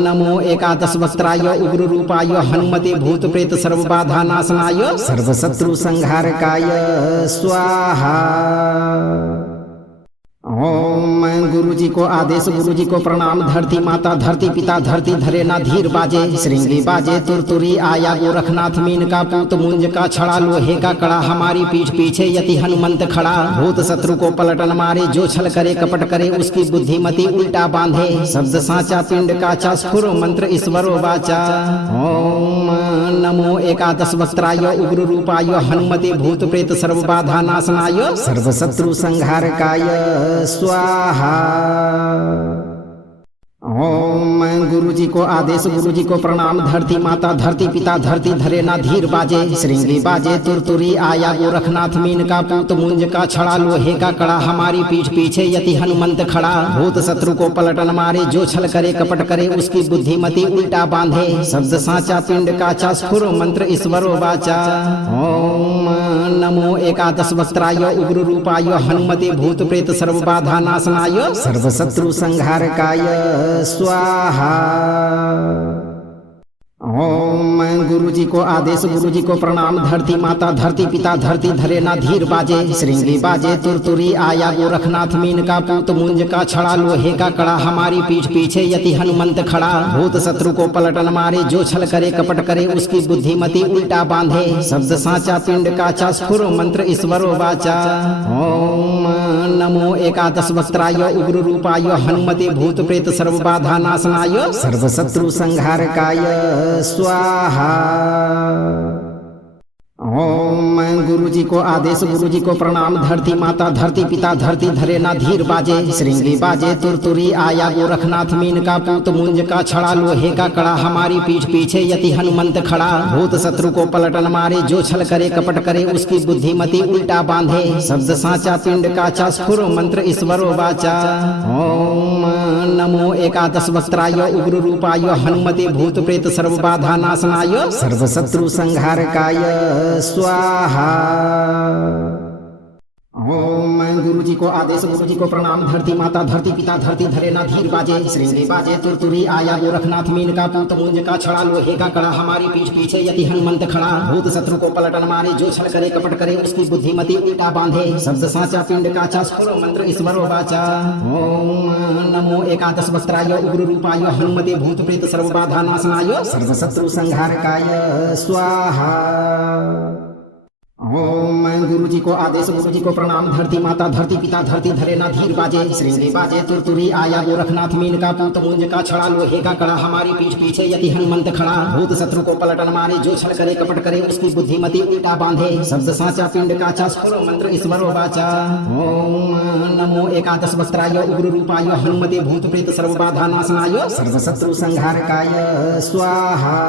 नमो एकादश वस्त्राय उग्र रूपाय, हनुमते भूत प्रेत सर्व बाधा नाशनाय, सर्व शत्रु संहारकाय स्वाहा। ओम गुरु जी को आदेश, गुरु जी को प्रणाम। धरती माता, धरती पिता, धरती धरे ना धीर बाजे। श्रृंगी बाजे तुरतुरी, आया गोरखनाथ मीन का पूत मुंज का छड़ा, लोहे का कड़ा हमारी पीठ पीछे यति हनुमंत खड़ा। भूत शत्रु को पलटन मारे, जो छल करे कपट करे उसकी बुद्धिमति उल्टा बांधे। शब्द साचा पिंड काचा, स्फुर मंत्र ईश्वरो वाचा। ओम नमो एकादश वस्त्राय उग्र रूपाय, हनुमते भूत प्रेत सर्व बाधा नाशनाय, सर्व शत्रु संहारकाय स्वाहा। ओम गुरु जी को आदेश, गुरु जी को प्रणाम। धरती माता, धरती पिता, धरती धरे ना धीर बाजे। श्रृंगी बाजे तुरतुरी, आया गोरखनाथ मीन का पूत मुंज का छड़ा, लोहे का कड़ा हमारी पीठ पीछे यति हनुमंत खड़ा। भूत शत्रु को पलटन मारे, जो छल करे कपट करे उसकी बुद्धिमति उल्टा बांधे। शब्द साचा पिंड काचा, स्फुर मंत्र ईश्वरो वाचा। ओम नमो एकादश वस्त्राय उग्र रूपाय, हनुमते भूत प्रेत सर्व बाधा नाशनाय, सर्व शत्रु संहारकाय स्वाहा। ओम गुरु जी को आदेश, गुरु जी को प्रणाम। धरती माता, धरती पिता, धरती धरे ना धीर बाजे। श्रृंगी बाजे तुरतुरी, आया गोरखनाथ मीन का पूत मुंज का छड़ा, लोहे का कड़ा हमारी पीठ पीछे यति हनुमंत खड़ा। भूत शत्रु को पलटन मारे, जो छल करे कपट करे उसकी बुद्धिमति उल्टा बांधे। शब्द साचा पिंड काचा, स्फुर मंत्र ईश्वरो वाचा। ओम नमो एकादश वस्त्राय उग्र रूपाय, हनुमते भूत प्रेत सर्व बाधा नाशनाय, सर्व शत्रु संहारकाय स्वाहा। ओम गुरु जी को आदेश, गुरु जी को प्रणाम। धरती माता, धरती पिता, धरती धरे ना धीर बाजे। श्रृंगी बाजे तुरतुरी, आया गोरखनाथ मीन का पूत मुंज का छड़ा, लोहे का कड़ा हमारी पीठ पीछे यति हनुमंत खड़ा। भूत शत्रु को पलटन मारे, जो छल करे कपट करे उसकी बुद्धिमति उल्टा बांधे। शब्द साचा पिंड काचा, स्फुर मंत्र ईश्वरो वाचा। ओम नमो एकादश वस्त्राय उग्र रूपाय, हनुमते भूत प्रेत सर्व बाधा नाशनाय, सर्व शत्रु संहारकाय स्वाहा। ओम गुरु जी को आदेश गुरु जी को प्रणाम धरती माता धरती पिता धरती धरे ना धीर बाजे श्रृंगी बाजे तुरतुरी आया गोरखनाथ मीन का पूत मुंज का छड़ा लोहे का कड़ा हमारी पीठ पीछे यति हनुमंत खड़ा भूत शत्रु को पलटन मारे जो छल करे कपट करे उसकी बुद्धिमती उल्टा बांधे शब्द साचा पिंड का स्फुरो मंत्र ईश्वरो वाचा ओम नमो एकादश वस्त्राय उग्र रूपाय हनुमते भूत प्रेत सर्व बाधा नाशनाय सर्व शत्रु संहारकाय स्वाहा। ओम गुरु जी को आदेश गुरु जी को प्रणाम धरती माता धरती पिता धरती धरे ना धीर बाजे श्रृंगी बाजे तुरतुरी आया गोरखनाथ मीन का पूत मुंज का छड़ा लोहे का कड़ा हमारी पीठ पीछे यति हनुमंत खड़ा भूत शत्रु को पलटन मारे जो छल करे कपट करे उसकी बुद्धिमती उल्टा बांधे शब्द साचा पिंड का स्फुरो मंत्र ईश्वरो वाचा ओम नमो एकादश वस्त्राय उग्र रूपाय हनुमते भूत प्रेत सर्व बाधा नाशनाय सर्व शत्रु संहारकाय स्वाहा।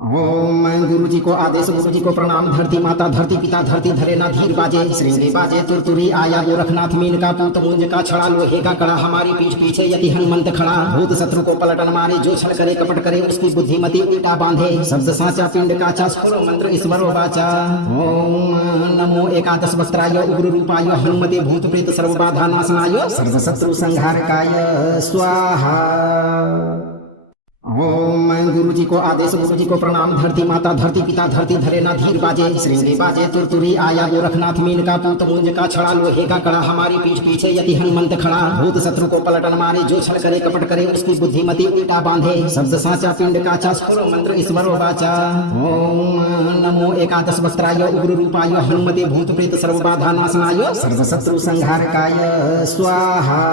ओम गुरु जी को आदेश गुरु जी को प्रणाम धरती माता धरती पिता धरती धरे ना धीर बाजे श्रृंगी बाजे तुरतुरी आया गोरखनाथ मीन का पूत मुंज का छड़ा लोहे का कड़ा हमारी पीठ पीछे यति हनुमंत खड़ा भूत शत्रु को पलटन मारे जो छल करे कपट करे उसकी बुद्धिमती उल्टा बांधे शब्द साचा पिंड का स्फुरो मंत्र ईश्वरो वाचा ओम नमो एकादश वस्त्राय उग्र रूपाय हनुमते भूत प्रेत सर्व बाधा नाशनाय सर्व शत्रु संहारकाय स्वाहा। ओम गुरु जी को आदेश गुरु जी को प्रणाम धरती माता धरती पिता धरती धरे ना धीर बाजे श्रृंगी बाजे तुरतुरी आया गोरखनाथ मीन का पूत मुंज का छड़ा लोहे का कड़ा हमारी पीठ पीछे यति हनुमंत खड़ा भूत शत्रु को पलटन मारे जो छल करे कपट करे उसकी बुद्धिमती उल्टा बांधे शब्द साचा पिंड का स्फुरो मंत्र ईश्वरो वाचा ओम नमो एकादश वस्त्राय उग्र रूपाय हनुमते भूत प्रेत सर्व बाधा नाशनाय सर्व शत्रु संहारकाय स्वाहा।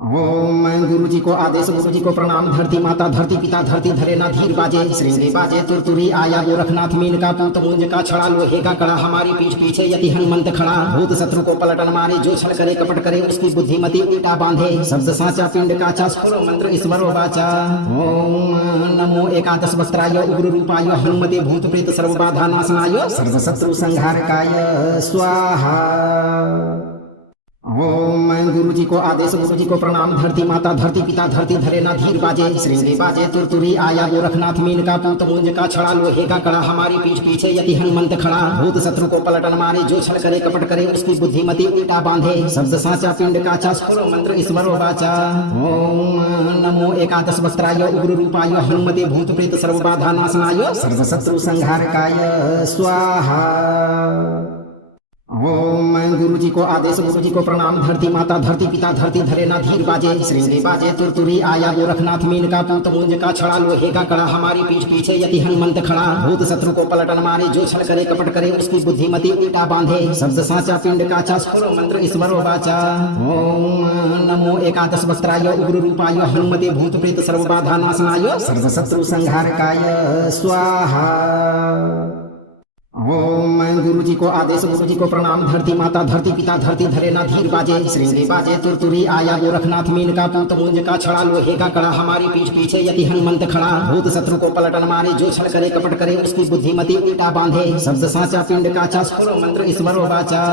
ओम गुरु जी को आदेश गुरु जी को प्रणाम धरती माता धरती पिता धरती धरे ना धीर बाजे श्रृंगी बाजे तुरतुरी आया गोरखनाथ मीन का पूत मुंज का छड़ा लोहे का कड़ा हमारी पीठ पीछे यति हनुमंत खड़ा भूत शत्रु को पलटन मारे जो छल करे कपट करे उसकी बुद्धिमती उल्टा बांधे शब्द साचा पिंड का स्फुरो मंत्र ईश्वरो वाचा ओम नमो एकादश वस्त्राय उग्र रूपाय हनुमते भूत प्रेत सर्व बाधा नाशनाय सर्व शत्रु संहारकाय स्वाहा। ओम गुरु जी को आदेश गुरु जी को प्रणाम धरती माता धरती पिता धरती धरे ना धीर बाजे श्रृंगी बाजे तुरतुरी आया गोरखनाथ मीन का पूत मुंज का छड़ा लोहे का कड़ा हमारी पीठ पीछे यति हनुमंत खड़ा भूत शत्रु को पलटन मारे जो छल करे कपट करे उसकी बुद्धिमती उल्टा बांधे शब्द साचा पिंड का स्फुरो मंत्र ईश्वरो वाचा ओम नमो एकादश वस्त्राय उग्र रूपाय हनुमते भूत प्रेत सर्व बाधा नाशनाय सर्व शत्रु संहारकाय स्वाहा। ओम गुरु जी को आदेश गुरु जी को प्रणाम धरती माता धरती पिता धरती धरे ना धीर बाजे श्रृंगी बाजे तुरतुरी आया गोरखनाथ मीन का पूत मुंज का छड़ा लोहे का कड़ा हमारी पीठ पीछे यति हनुमंत खड़ा भूत शत्रु को पलटन मारे जो छल करे कपट करे उसकी बुद्धिमती उल्टा बांधे शब्द साचा पिंड का स्फुरो मंत्र ईश्वरो वाचा ओम नमो एकादश वस्त्राय उग्र रूपाय हनुमते भूत प्रेत सर्व बाधा नाशनाय सर्व शत्रु संहारकाय स्वाहा। ओम गुरु जी को आदेश गुरु जी को प्रणाम धरती माता धरती पिता धरती धरे ना धीर बाजे श्रृंगी बाजे तुरतुरी आया गोरखनाथ मीन का पूत मुंज का छड़ा लोहे का कड़ा हमारी पीठ पीछे यति हनुमंत खड़ा भूत शत्रु को पलटन मारे जो छल करे कपट करे उसकी बुद्धिमती उल्टा बांधे शब्द साचा पिंड का स्फुरो मंत्र ईश्वरो वाचा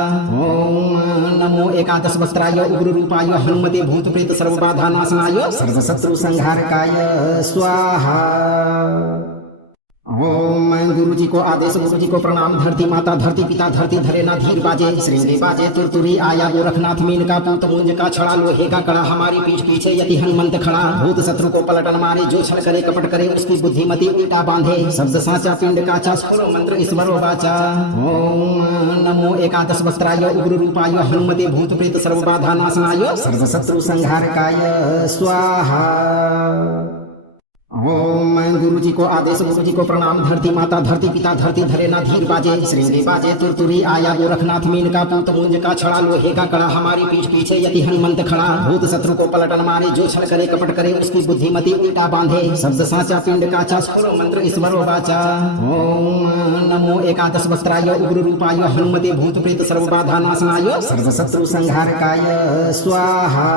ओम नमो एकादश वस्त्राय उग्र रूपाय हनुमते भूत प्रेत सर्व बाधा नाशनाय सर्व शत्रु संहारकाय स्वाहा। ओम गुरु जी को आदेश गुरु जी को प्रणाम धरती माता धरती पिता धरती धरे ना धीर बाजे श्रृंगी बाजे तुरतुरी आया गोरखनाथ मीन का पूत मुंज का छड़ा लोहे का कड़ा हमारी पीठ पीछे यति हनुमंत खड़ा भूत शत्रु को पलटन मारे जो छल करे कपट करे उसकी बुद्धिमती उल्टा बांधे शब्द साचा पिंड का स्फुरो मंत्र ईश्वरो वाचा ओम नमो एकादश वस्त्राय उग्र रूपाय हनुमते भूत प्रेत सर्व बाधा नाशनाय सर्व शत्रु संहारकाय स्वाहा। ओम गुरु जी को आदेश गुरु जी को प्रणाम धरती माता धरती पिता धरती धरे ना धीर बाजे श्रृंगी बाजे तुरतुरी आया गोरखनाथ मीन का पूत मुंज का छड़ा लोहे का कड़ा हमारी पीठ पीछे यति हनुमंत खड़ा भूत शत्रु को पलटन मारे जो छल करे कपट करे उसकी बुद्धिमती उल्टा बांधे शब्द साचा पिंड का स्फुरो मंत्र ईश्वरो वाचा ओम नमो एकादश वस्त्राय उग्र रूपाय हनुमते भूत प्रेत सर्व बाधा नाशनाय सर्व शत्रु संहारकाय स्वाहा।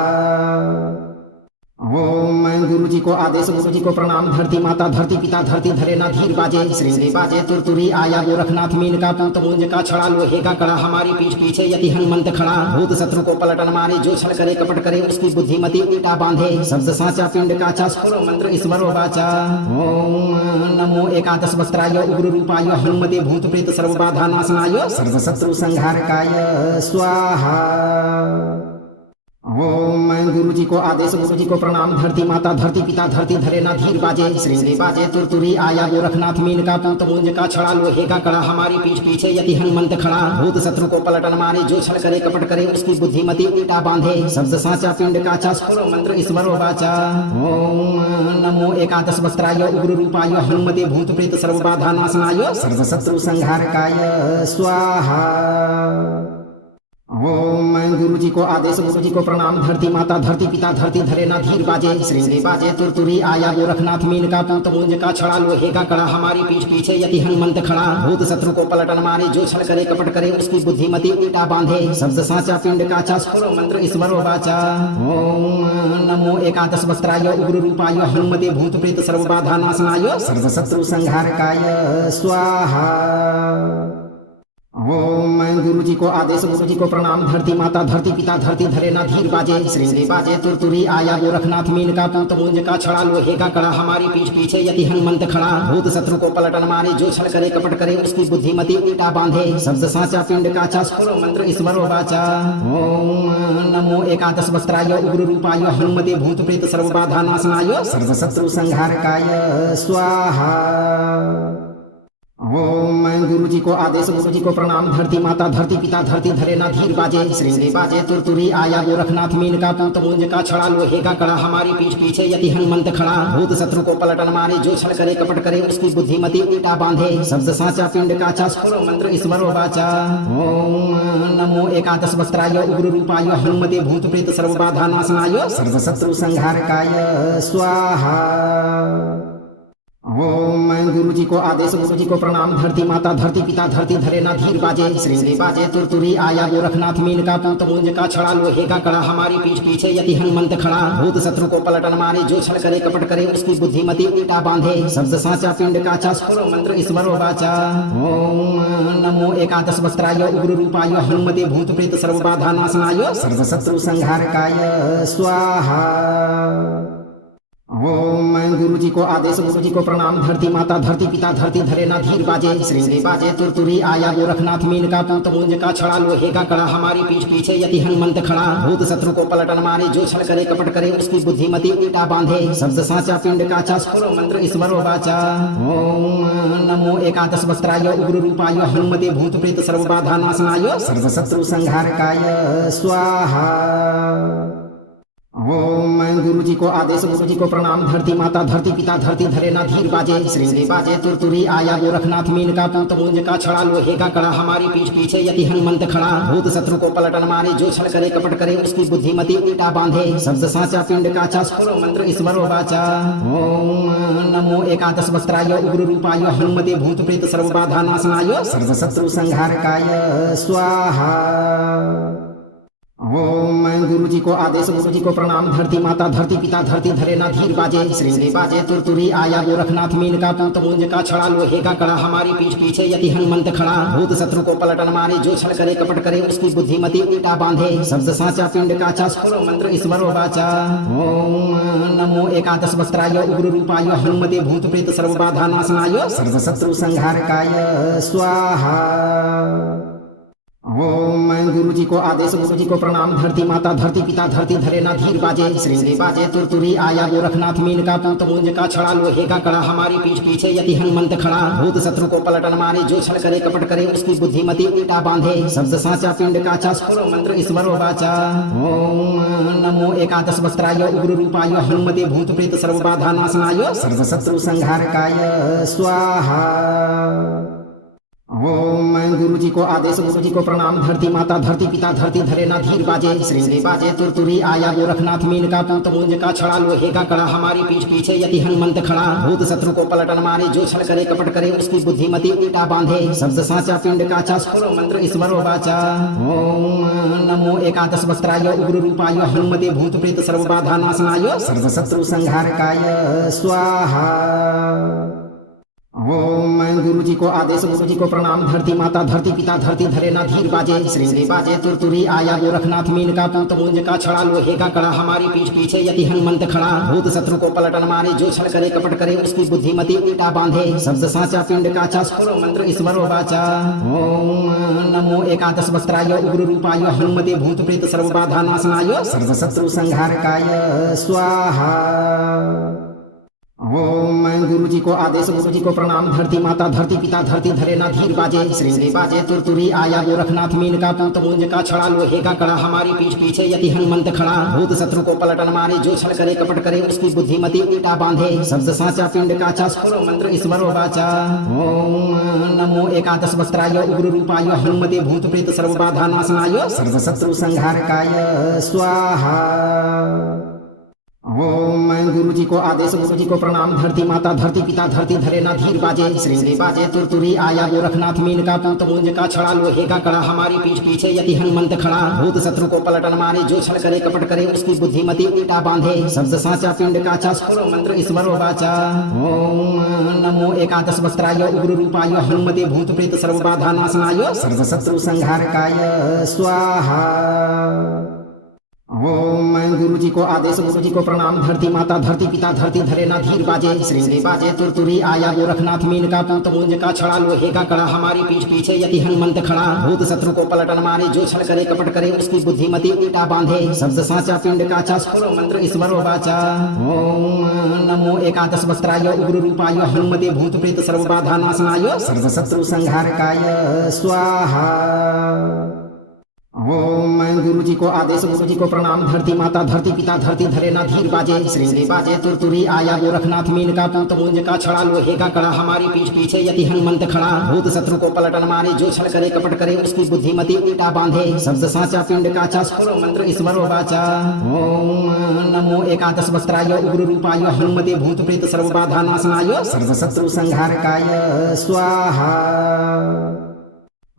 ओम गुरु जी को आदेश गुरु जी को प्रणाम धरती माता धरती पिता धरती धरे ना धीर बाजे श्रृंगी बाजे तुरतुरी आया गोरखनाथ मीन का पूत मुंज का छड़ा लोहे का कड़ा हमारी पीठ पीछे यति हनुमंत खड़ा भूत शत्रु को पलटन मारे जो छल करे कपट करे उसकी बुद्धिमती उल्टा बांधे शब्द साचा पिंड का स्फुरो मंत्र ईश्वरो वाचा ओम नमो एकादश वस्त्राय उग्र रूपाय हनुमते भूत प्रेत सर्व बाधा नाशनाय सर्व शत्रु संहारकाय स्वाहा। ओम गुरु जी को आदेश गुरु जी को प्रणाम धरती माता धरती पिता धरती धरे ना धीर बाजे श्रृंगी बाजे तुरतुरी आया गोरखनाथ मीन का पूत मुंज का छड़ा लोहे का कड़ा हमारी पीठ पीछे यति हनुमंत खड़ा भूत शत्रु को पलटन मारे जो छल करे कपट करे उसकी बुद्धिमती उल्टा बांधे शब्द साचा पिंड का स्फुरो मंत्र ईश्वरो वाचा ओम नमो एकादश वस्त्राय उग्र रूपाय हनुमते भूत प्रेत सर्व बाधा नाशनाय सर्व शत्रु संहारकाय स्वाहा। ओम गुरु जी को आदेश गुरु जी को प्रणाम धरती माता धरती पिता धरती धरे ना धीर बाजे श्रृंगी बाजे तुरतुरी आया गोरखनाथ मीन का पूत मुंज का छड़ा लोहे का कड़ा हमारी पीठ पीछे यति हनुमंत खड़ा भूत शत्रु को पलटन मारे जो छल करे कपट करे उसकी बुद्धिमती उल्टा बांधे शब्द साचा पिंड का स्फुरो मंत्र ईश्वरो वाचा ओम नमो एकादश वस्त्राय उग्र रूपाय हनुमते भूत प्रेत सर्व बाधा नाशनाय सर्व शत्रु संहारकाय स्वाहा। ओम गुरु जी को आदेश गुरु जी को प्रणाम धरती माता धरती पिता धरती धरे ना धीर बाजे श्रृंगी बाजे तुरतुरी आया गोरखनाथ मीन का पूत मुंज का छड़ा लोहे का कड़ा हमारी पीठ पीछे यति हनुमंत खड़ा भूत शत्रु को पलटन मारे जो छल करे कपट करे उसकी बुद्धिमती उल्टा बांधे शब्द साचा पिंड का स्फुरो मंत्र ईश्वरो वाचा ओम नमो एकादश वस्त्राय उग्र रूपाय हनुमते भूत प्रेत सर्व बाधा नाशनाय सर्व शत्रु संहारकाय स्वाहा। ओम गुरु जी को आदेश गुरु जी को प्रणाम धरती माता धरती पिता धरती धरे ना धीर बाजे श्रृंगी बाजे तुरतुरी आया गोरखनाथ मीन का पूत मुंज का छड़ा लोहे का कड़ा हमारी पीठ पीछे यति हनुमंत खड़ा भूत शत्रु को पलटन मारे जो छल करे कपट करे उसकी बुद्धिमती उल्टा बांधे शब्द साचा पिंड का स्फुरो मंत्र ईश्वरो वाचा ओम नमो एकादश वस्त्राय उग्र रूपाय हनुमते भूत प्रेत सर्व बाधा नाशनाय सर्व शत्रु संहारकाय स्वाहा। ओम गुरु जी को आदेश गुरु जी को प्रणाम धरती माता धरती पिता धरती धरे ना धीर बाजे श्रृंगी बाजे तुरतुरी आया गोरखनाथ मीन का पूत मुंज का छड़ा लोहे का कड़ा हमारी पीठ पीछे यति हनुमंत खड़ा भूत शत्रु को पलटन मारे जो छल करे कपट करे उसकी बुद्धिमती उल्टा बांधे शब्द साचा पिंड का स्फुरो मंत्र ईश्वरो वाचा ओम नमो एकादश वस्त्राय उग्र रूपाय हनुमते भूत प्रेत सर्व बाधा नाशनाय सर्व शत्रु संहारकाय स्वाहा। ओम गुरु जी को आदेश गुरु जी को प्रणाम धरती माता धरती पिता धरती धरे ना धीर बाजे श्रृंगी बाजे तुरतुरी आया गोरखनाथ मीन का पूत मुंज का छड़ा लोहे का कड़ा हमारी पीठ पीछे यति हनुमंत खड़ा भूत शत्रु को पलटन मारे जो छल करे कपट करे उसकी बुद्धिमती उल्टा बांधे शब्द साचा पिंड का स्फुरो मंत्र ईश्वरो वाचा ओम नमो एकादश वस्त्राय उग्र रूपाय हनुमते भूत प्रेत सर्व बाधा नाशनाय सर्व शत्रु संहारकाय स्वाहा। ओम गुरु जी को आदेश गुरु जी को प्रणाम धरती माता धरती पिता धरती धरे ना धीर बाजे श्रृंगी बाजे तुरतुरी आया गोरखनाथ मीन का पूत मुंज का छड़ा लोहे का कड़ा हमारी पीठ पीछे यति हनुमंत खड़ा भूत शत्रु को पलटन मारे जो छल करे कपट करे उसकी बुद्धिमती उल्टा बांधे शब्द साचा पिंड का स्फुरो मंत्र ईश्वरो वाचा ओम नमो एकादश वस्त्राय उग्र रूपाय हनुमते भूत प्रेत सर्व बाधा नाशनाय सर्व शत्रु संहारकाय स्वाहा। ओम गुरु जी को आदेश गुरु जी को प्रणाम धरती माता धरती पिता धरती धरे ना धीर बाजे श्रृंगी बाजे तुरतुरी आया गोरखनाथ मीन का पूत मुंज का छड़ा लोहे का कड़ा हमारी पीठ पीछे यति हनुमंत खड़ा भूत शत्रु को पलटन मारे जो छल करे कपट करे उसकी बुद्धिमती उल्टा बांधे शब्द साचा पिंड का स्फुरो मंत्र ईश्वरो वाचा ओम नमो एकादश वस्त्राय उग्र रूपाय हनुमते भूत प्रेत सर्व बाधा नाशनाय सर्व शत्रु संहारकाय स्वाहा। ओम गुरु जी को आदेश गुरु जी को प्रणाम धरती माता धरती पिता धरती धरे ना धीर बाजे श्रृंगी बाजे तुरतुरी आया गोरखनाथ मीन का पूत मुंज का छड़ा लोहे का कड़ा हमारी पीठ पीछे यति हनुमंत खड़ा भूत शत्रु को पलटन मारे जो छल करे कपट करे उसकी बुद्धिमती उल्टा बांधे शब्द साचा पिंड का स्फुरो मंत्र ईश्वरो वाचा ओम नमो एकादश वस्त्राय उग्र रूपाय हनुमते भूत प्रेत सर्व बाधा नाशनाय सर्व शत्रु संहारकाय स्वाहा। ओम गुरु जी को आदेश गुरु जी को प्रणाम धरती माता धरती पिता धरती धरे ना धीर बाजे श्रृंगी बाजे तुरतुरी आया गोरखनाथ मीन का पूत मुंज का छड़ा लोहे का कड़ा हमारी पीठ पीछे यति हनुमंत खड़ा भूत शत्रु को पलटन मारे जो छल करे कपट करे उसकी बुद्धिमती उल्टा बांधे शब्द साचा पिंड का स्फुरो मंत्र ईश्वरो वाचा ओम नमो एकादश वस्त्राय उग्र रूपाय हनुमते भूत प्रेत सर्व बाधा नाशनाय सर्व शत्रु संहारकाय स्वाहा। ओम गुरु जी को आदेश गुरु जी को प्रणाम धरती माता धरती पिता धरती धरे ना धीर बाजे श्रृंगी बाजे तुरतुरी आया गोरखनाथ मीन का पूत मुंज का छड़ा लोहे का कड़ा हमारी पीठ पीछे यति हनुमंत खड़ा भूत शत्रु को पलटन मारे जो छल करे कपट करे उसकी बुद्धिमती उल्टा बांधे शब्द साचा पिंड का स्फुरो मंत्र ईश्वरो वाचा ओम नमो एकादश वस्त्राय उग्र रूपाय हनुमते भूत प्रेत सर्व बाधा नाशनाय सर्व शत्रु संहारकाय स्वाहा। ओम गुरु जी को आदेश गुरु जी को प्रणाम धरती माता धरती पिता धरती धरे ना धीर बाजे श्रृंगी बाजे तुरतुरी आया गोरखनाथ मीन का पूत मुंज का छड़ा लोहे का कड़ा हमारी पीठ पीछे यति हनुमंत खड़ा भूत शत्रु को पलटन मारे जो छल करे कपट करे उसकी बुद्धिमती उल्टा बांधे शब्द साचा पिंड का स्फुरो मंत्र ईश्वरो वाचा ओम नमो एकादश वस्त्राय उग्र रूपाय हनुमते भूत प्रेत सर्व बाधा नाशनाय सर्व शत्रु संहारकाय स्वाहा। ओम गुरु जी को आदेश गुरु जी को प्रणाम धरती माता धरती पिता धरती धरे ना धीर बाजे श्रृंगी बाजे तुरतुरी आया गोरखनाथ मीन का पूत मुंज का छड़ा लोहे का कड़ा हमारी पीठ पीछे यति हनुमंत खड़ा भूत शत्रु को पलटन मारे जो छल करे कपट करे उसकी बुद्धिमती उल्टा बांधे शब्द साचा पिंड का स्फुरो मंत्र ईश्वरो वाचा ओम नमो एकादश वस्त्राय उग्र रूपाय हनुमते भूत प्रेत सर्व बाधा नाशनाय सर्व शत्रु संहारकाय स्वाहा। ओम गुरु जी को आदेश गुरु जी को प्रणाम धरती माता धरती पिता धरती धरे ना धीर बाजे श्रृंगी बाजे तुरतुरी आया गोरखनाथ मीन का पूत मुंज का छड़ा लोहे का कड़ा हमारी पीठ पीछे यति हनुमंत खड़ा भूत शत्रु को पलटन मारे जो छल करे कपट करे उसकी बुद्धिमती उल्टा बांधे शब्द साचा पिंड का स्फुरो मंत्र ईश्वरो वाचा ओम नमो एकादश वस्त्राय उग्र रूपाय हनुमते भूत प्रेत सर्व बाधा नाशनाय सर्व शत्रु संहारकाय स्वाहा। ओम गुरु जी को आदेश गुरु जी को प्रणाम धरती माता धरती पिता धरती धरे ना धीर बाजे श्रृंगी बाजे तुरतुरी आया गोरखनाथ मीन का पूत मुंज का छड़ा लोहे का कड़ा हमारी पीठ पीछे यति हनुमंत खड़ा भूत शत्रु को पलटन मारे जो छल करे कपट करे उसकी बुद्धिमती उल्टा बांधे शब्द साचा पिंड का स्फुरो मंत्र ईश्वरो वाचा ओम नमो एकादश वस्त्राय उग्र रूपाय हनुमते भूत प्रेत सर्व बाधा नाशनाय सर्व शत्रु संहारकाय स्वाहा।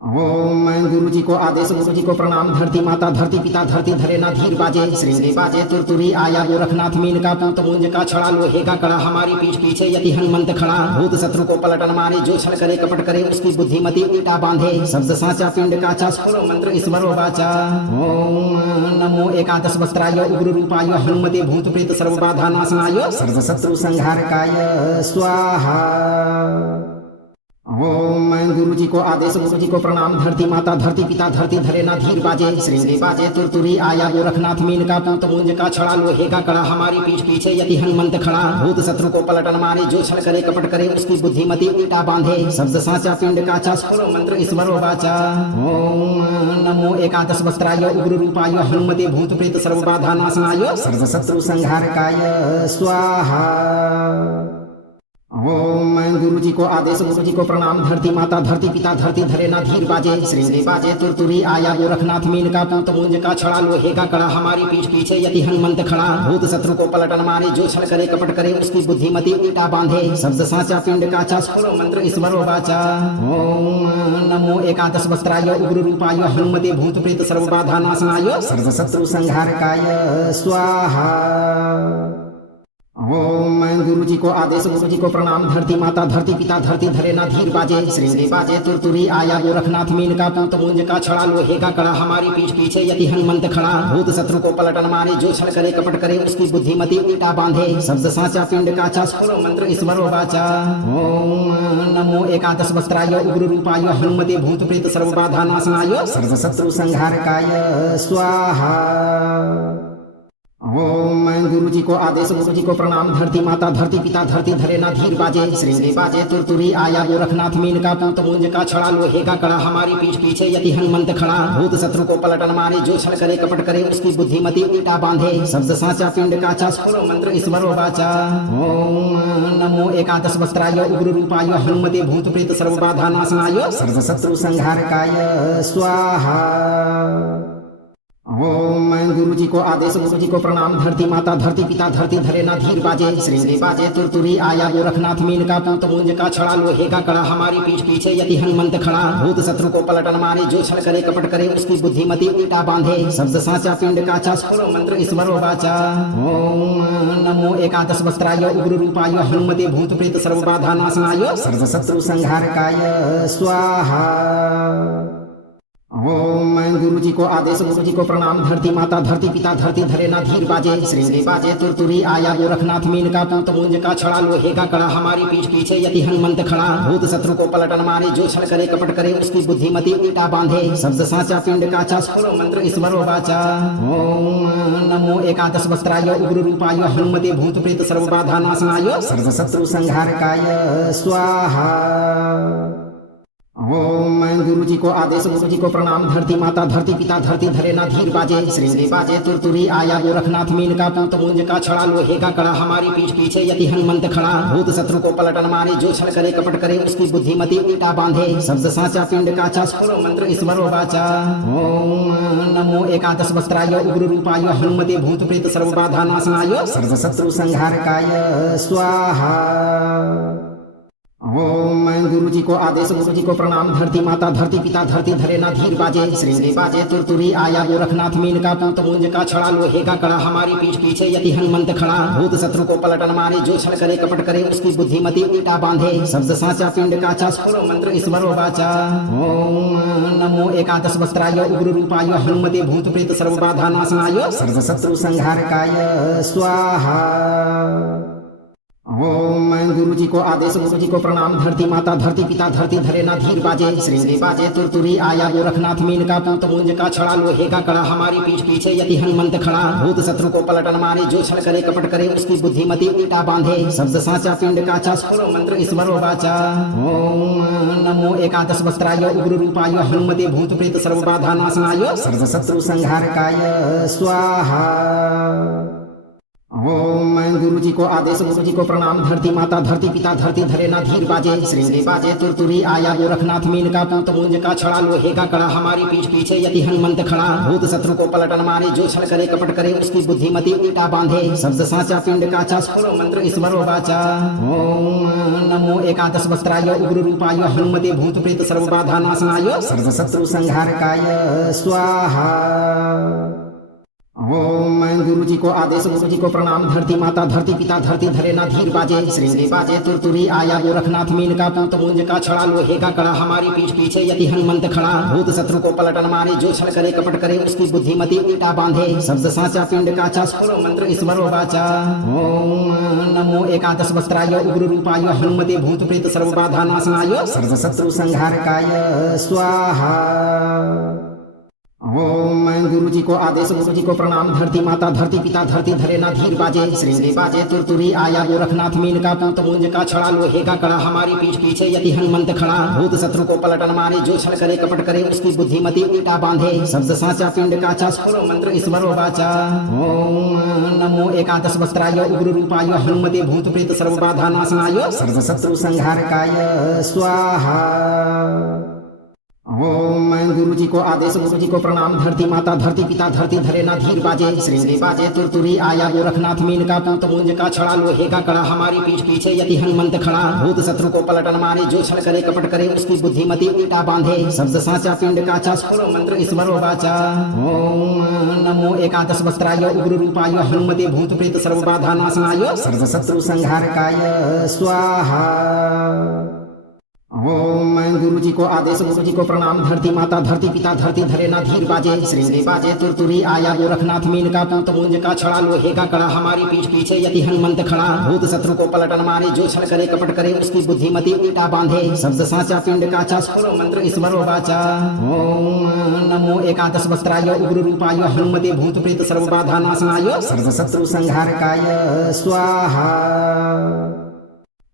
ओम गुरु जी को आदेश गुरु जी को प्रणाम धरती माता धरती पिता धरती धरे ना धीर बाजे श्रृंगी बाजे तुरतुरी आया गोरखनाथ मीन का पूत मुंज का छड़ा लोहे का कड़ा हमारी पीठ पीछे यति हनुमंत खड़ा भूत शत्रु को पलटन मारे जो छल करे कपट करे उसकी बुद्धिमती उल्टा बांधे शब्द साचा पिंड का स्फुरो मंत्र ईश्वरो वाचा ओम नमो एकादश वस्त्राय उग्र रूपाय हनुमते भूत प्रेत सर्व बाधा नाशनाय सर्व शत्रु संहारकाय स्वाहा। ओम गुरु जी को आदेश गुरु जी को प्रणाम धरती माता धरती पिता धरती धरे ना धीर बाजे श्रृंगी बाजे तुरतुरी आया गोरखनाथ मीन का पूत मुंज का छड़ा लोहे का कड़ा हमारी पीठ पीछे यति हनुमंत खड़ा भूत शत्रु को पलटन मारे जो छल करे कपट करे उसकी बुद्धिमती उल्टा बांधे शब्द साचा पिंड का स्फुरो मंत्र ईश्वरो वाचा ओम नमो एकादश वस्त्राय उग्र रूपाय हनुमते भूत प्रेत सर्व बाधा नाशनाय सर्व शत्रु संहारकाय स्वाहा। ओम गुरु जी को आदेश गुरु जी को प्रणाम धरती माता धरती पिता धरती धरे ना धीर बाजे श्रृंगी बाजे तुरतुरी आया गोरखनाथ मीन का पूत मुंज का छड़ा लोहे का कड़ा हमारी पीठ पीछे यति हनुमंत खड़ा भूत शत्रु को पलटन मारे जो छल करे कपट करे उसकी बुद्धिमती उल्टा बांधे शब्द साचा पिंड का स्फुरो मंत्र ईश्वरो वाचा ओम नमो एकादश वस्त्राय उग्र रूपाय हनुमते भूत प्रेत सर्व बाधा नाशनाय सर्व शत्रु संहारकाय स्वाहा। ओम गुरु जी को आदेश गुरु जी को प्रणाम धरती माता धरती पिता धरती धरे ना धीर बाजे श्रृंगी बाजे तुरतुरी आया गोरखनाथ मीन का पूत मुंज का छड़ा लोहे का कड़ा हमारी पीठ पीछे यति हनुमंत खड़ा भूत शत्रु को पलटन मारे जो छल करे कपट करे उसकी बुद्धिमती उल्टा बांधे शब्द साचा पिंड का स्फुरो मंत्र ईश्वरो वाचा ओम नमो एकादश वस्त्राय उग्र रूपाय हनुमते भूत प्रेत सर्व बाधा नाशनाय सर्व शत्रु संहारकाय स्वाहा। ओम गुरु जी को आदेश गुरु जी को प्रणाम धरती माता धरती पिता धरती धरे ना धीर बाजे श्रृंगी बाजे तुरतुरी आया गोरखनाथ मीन का पूत मुंज का छड़ा लोहे का कड़ा हमारी पीठ पीछे यति हनुमंत खड़ा भूत शत्रु को पलटन मारे जो छल करे कपट करे उसकी बुद्धिमती उल्टा बांधे शब्द साचा पिंड का स्फुरो मंत्र ईश्वरो वाचा ओम नमो एकादश वस्त्राय उग्र रूपाय हनुमते भूत प्रेत सर्व बाधा नाशनाय सर्व शत्रु संहारकाय स्वाहा। ओम गुरु जी को आदेश गुरु जी को प्रणाम धरती माता धरती पिता धरती धरे ना धीर बाजे श्रृंगी बाजे तुरतुरी आया गोरखनाथ मीन का पूत मुंज का छड़ा लोहे का कड़ा हमारी पीठ पीछे यति हनुमंत खड़ा भूत शत्रु को पलटन मारे जो छल करे कपट करे उसकी बुद्धिमती उल्टा बांधे शब्द साचा पिंड का स्फुरो मंत्र ईश्वरो वाचा ओम नमो एकादश वस्त्राय उग्र रूपाय हनुमते भूत प्रेत सर्व बाधा नाशनाय सर्व शत्रु संहारकाय स्वाहा। ओम गुरु जी को आदेश गुरु जी को प्रणाम धरती माता धरती पिता धरती धरे ना धीर बाजे श्रृंगी बाजे तुरतुरी आया गोरखनाथ मीन का पूत मुंज का छड़ा लोहे का कड़ा हमारी पीठ पीछे यति हनुमंत खड़ा भूत शत्रु को पलटन मारे जो छल करे कपट करे उसकी बुद्धिमती उल्टा बांधे शब्द साचा पिंड का स्फुरो मंत्र ईश्वरो वाचा ओम नमो एकादश वस्त्राय उग्र रूपाय हनुमते भूत प्रेत सर्व बाधा नाशनाय सर्व शत्रु संहारकाय स्वाहा। ओम गुरु जी को आदेश गुरु जी को प्रणाम धरती माता धरती पिता धरती धरे ना धीर बाजे श्रृंगी बाजे तुरतुरी आया गोरखनाथ मीन का पूत मुंज का छड़ा लोहे का कड़ा हमारी पीठ पीछे यति हनुमंत खड़ा भूत शत्रु को पलटन मारे जो छल करे कपट करे उसकी बुद्धिमती उल्टा बांधे शब्द साचा पिंड का स्फुरो मंत्र ईश्वरो वाचा ओम नमो एकादश वस्त्राय उग्र रूपाय हनुमते भूत प्रेत सर्व बाधा नाशनाय सर्व शत्रु संहारकाय स्वाहा। ओम गुरु जी को आदेश गुरु जी को प्रणाम धरती माता धरती पिता धरती धरे ना धीर बाजे श्रृंगी बाजे तुरतुरी आया गोरखनाथ मीन का पूत मुंज का छड़ा लोहे का कड़ा हमारी पीठ पीछे यति हनुमंत खड़ा भूत शत्रु को पलटन मारे जो छल करे कपट करे उसकी बुद्धिमती उल्टा बांधे शब्द साचा पिंड का स्फुरो मंत्र ईश्वरो वाचा ओम नमो एकादश वस्त्राय उग्र रूपाय हनुमते भूत प्रेत सर्व बाधा नाशनाय सर्व शत्रु संहारकाय स्वाहा। ओम गुरु जी को आदेश गुरु जी को प्रणाम धरती माता धरती पिता धरती धरे ना धीर बाजे श्रृंगी बाजे तुरतुरी आया गोरखनाथ मीन का पूत मुंज का छड़ा लोहे का कड़ा हमारी पीठ पीछे यति हनुमंत खड़ा भूत शत्रु को पलटन मारे जो छल करे कपट करे उसकी बुद्धिमती उल्टा बांधे शब्द साचा पिंड का स्फुरो मंत्र ईश्वरो वाचा ओम नमो एकादश वस्त्राय उग्र रूपाय हनुमते भूत प्रेत सर्व बाधा नाशनाय सर्व शत्रु संहारकाय स्वाहा। ओम गुरु जी को आदेश गुरु जी को प्रणाम धरती माता धरती पिता धरती धरे ना धीर बाजे श्रृंगी बाजे तुरतुरी आया गोरखनाथ मीन का पूत मुंज का छड़ा लोहे का कड़ा हमारी पीठ पीछे यति हनुमंत खड़ा भूत शत्रु को पलटन मारे जो छल करे कपट करे उसकी बुद्धिमती उल्टा बांधे शब्द साचा पिंड का स्फुरो मंत्र ईश्वरो वाचा ओम नमो एकादश वस्त्राय उग्र रूपाय हनुमते भूत प्रेत सर्व बाधा नाशनाय सर्व शत्रु संहारकाय स्वाहा। ओम गुरु जी को आदेश गुरु जी को प्रणाम धरती माता धरती पिता धरती धरे ना धीर बाजे श्रृंगी बाजे तुरतुरी आया गोरखनाथ मीन का पूत मुंज का छड़ा लोहे का कड़ा हमारी पीठ पीछे यति हनुमंत खड़ा भूत शत्रु को पलटन मारे जो छल करे कपट करे उसकी बुद्धिमती उल्टा बांधे शब्द साचा पिंड का स्फुरो मंत्र ईश्वरो वाचा ओम नमो एकादश वस्त्राय उग्र रूपाय हनुमते भूत प्रेत सर्व बाधा नाशनाय सर्व शत्रु संहारकाय स्वाहा। ओम गुरु जी को आदेश गुरु जी को प्रणाम धरती माता धरती पिता धरती धरे ना धीर बाजे श्रृंगी बाजे तुरतुरी आया गोरखनाथ मीन का पूत मुंज का छड़ा लोहे का कड़ा हमारी पीठ पीछे यति हनुमंत खड़ा भूत शत्रु को पलटन मारे जो छल करे कपट करे उसकी बुद्धिमती उल्टा बांधे शब्द साचा पिंड का स्फुरो मंत्र ईश्वरो वाचा ओम नमो एकादश वस्त्राय उग्र रूपाय हनुमते भूत प्रेत सर्व बाधा नाशनाय सर्व शत्रु संहारकाय स्वाहा। ओम गुरु जी को आदेश गुरु जी को प्रणाम धरती माता धरती पिता धरती धरे ना धीर बाजे श्रृंगी बाजे तुरतुरी आया गोरखनाथ मीन का पूत मुंज का छड़ा लोहे का कड़ा हमारी पीठ पीछे यति हनुमंत खड़ा भूत शत्रु को पलटन मारे जो छल करे कपट करे उसकी बुद्धिमती उल्टा बांधे शब्द साचा पिंड का स्फुरो मंत्र ईश्वरो वाचा ओम नमो एकादश वस्त्राय उग्र रूपाय हनुमते भूत प्रेत सर्व बाधा नाशनाय सर्व शत्रु संहारकाय स्वाहा। ओम गुरु जी को आदेश गुरु जी को प्रणाम धरती माता धरती पिता धरती धरे ना धीर बाजे श्रृंगी बाजे तुरतुरी आया गोरखनाथ मीन का पूत मुंज का छड़ा लोहे का कड़ा हमारी पीठ पीछे यति हनुमंत खड़ा भूत शत्रु को पलटन मारे जो छल करे कपट करे उसकी बुद्धिमती उल्टा बांधे शब्द साचा पिंड का स्फुरो मंत्र ईश्वरो वाचा ओम नमो एकादश वस्त्राय उग्र रूपाय हनुमते भूत प्रेत सर्व बाधा नाशनाय सर्व शत्रु संहारकाय स्वाहा।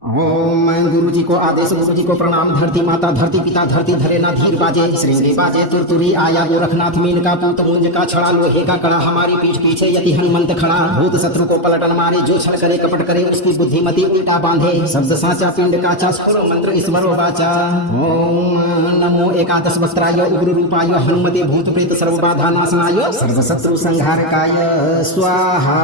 ओम गुरु जी को आदेश गुरु जी को प्रणाम धरती माता धरती पिता धरती धरे ना धीर बाजे श्रृंगी बाजे तुरतुरी आया गोरखनाथ मीन का पूत मुंज का छड़ा लोहे का कड़ा हमारी पीठ पीछे यति हनुमंत खड़ा भूत शत्रु को पलटन मारे जो छल करे कपट करे उसकी बुद्धिमती उल्टा बांधे शब्द साचा पिंड का स्फुरो मंत्र ईश्वरो वाचा ओम नमो एकादश वस्त्राय उग्र रूपाय हनुमते भूत प्रेत सर्व बाधा नाशनाय सर्व शत्रु संहारकाय स्वाहा।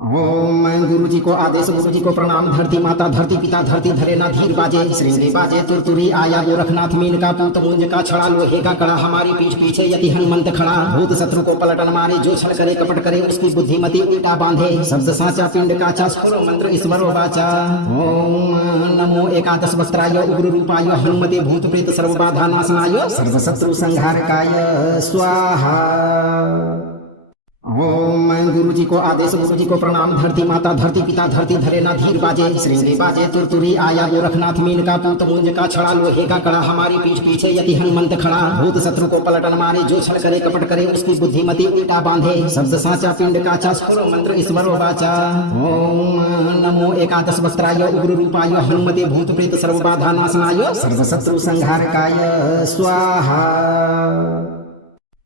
ओम गुरु जी को आदेश गुरु जी को प्रणाम धरती माता धरती पिता धरती धरे ना धीर बाजे श्रृंगी बाजे तुरतुरी आया गोरखनाथ मीन का पूत मुंज का छड़ा लोहे का कड़ा हमारी पीठ पीछे यति हनुमंत खड़ा भूत शत्रु को पलटन मारे जो छल करे कपट करे उसकी बुद्धिमती उल्टा बांधे शब्द साचा पिंड का स्फुरो मंत्र ईश्वरो वाचा ओम नमो एकादश वस्त्राय उग्र रूपाय हनुमते भूत प्रेत सर्व बाधा नाशनाय सर्व शत्रु संहारकाय स्वाहा। ओम गुरु जी को आदेश गुरु जी को प्रणाम धरती माता धरती पिता धरती धरे ना धीर बाजे श्रृंगी बाजे तुरतुरी आया गोरखनाथ मीन का पूत मुंज का छड़ा लोहे का कड़ा हमारी पीठ पीछे यति हनुमंत खड़ा भूत शत्रु को पलटन मारे जो छल करे कपट करे उसकी बुद्धिमती उल्टा बांधे शब्द साचा पिंड का स्फुरो मंत्र ईश्वरो वाचा ओम नमो एकादश वस्त्राय उग्र रूपाय हनुमते भूत प्रेत सर्व बाधा नाशनाय सर्व शत्रु संहारकाय स्वाहा।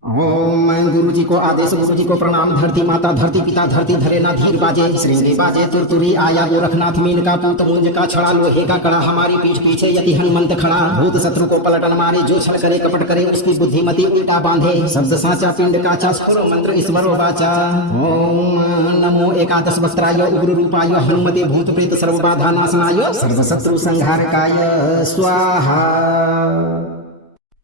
ओम गुरु जी को आदेश गुरु जी को प्रणाम धरती माता धरती पिता धरती धरे ना धीर बाजे श्रृंगी बाजे तुरतुरी आया गोरखनाथ मीन का पूत मुंज का छड़ा लोहे का कड़ा हमारी पीठ पीछे यति हनुमंत खड़ा भूत शत्रु को पलटन मारे जो छल करे कपट करे उसकी बुद्धिमती उल्टा बांधे शब्द साचा पिंड का स्फुरो मंत्र ईश्वरो वाचा ओम नमो एकादश वस्त्राय उग्र रूपाय हनुमते भूत प्रेत सर्व बाधा नाशनाय सर्व शत्रु संहारकाय स्वाहा।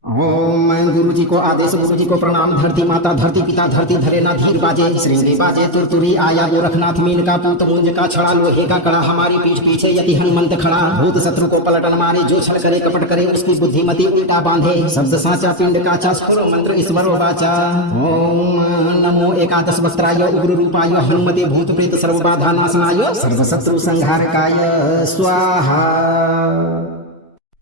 ओम गुरु जी को आदेश गुरु जी को प्रणाम धरती माता धरती पिता धरती धरे ना धीर बाजे श्रृंगी बाजे तुरतुरी आया गोरखनाथ मीन का पूत मुंज का छड़ा लोहे का कड़ा हमारी पीठ पीछे यति हनुमंत खड़ा भूत शत्रु को पलटन मारे जो छल करे कपट करे उसकी बुद्धिमती उल्टा बांधे शब्द साचा पिंड का स्फुरो मंत्र ईश्वरो वाचा ओम नमो एकादश वस्त्राय उग्र रूपाय हनुमते भूत प्रेत सर्व बाधा नाशनाय सर्व शत्रु संहारकाय स्वाहा।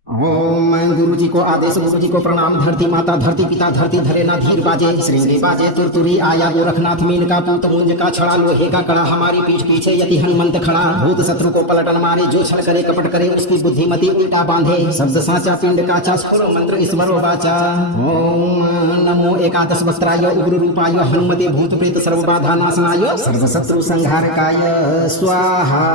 ओम गुरु जी को आदेश गुरु जी को प्रणाम धरती माता धरती पिता धरती धरे ना धीर बाजे श्रृंगी बाजे तुरतुरी आया गोरखनाथ मीन का पूत मुंज का छड़ा लोहे का कड़ा हमारी पीठ पीछे यति हनुमंत खड़ा भूत शत्रु को पलटन मारे जो छल करे कपट करे उसकी बुद्धिमती उल्टा बांधे शब्द साचा पिंड का स्फुरो मंत्र ईश्वरो वाचा ओम नमो एकादश वस्त्राय उग्र रूपाय हनुमते भूत प्रेत सर्व बाधा नाशनाय सर्व शत्रु संहारकाय स्वाहा।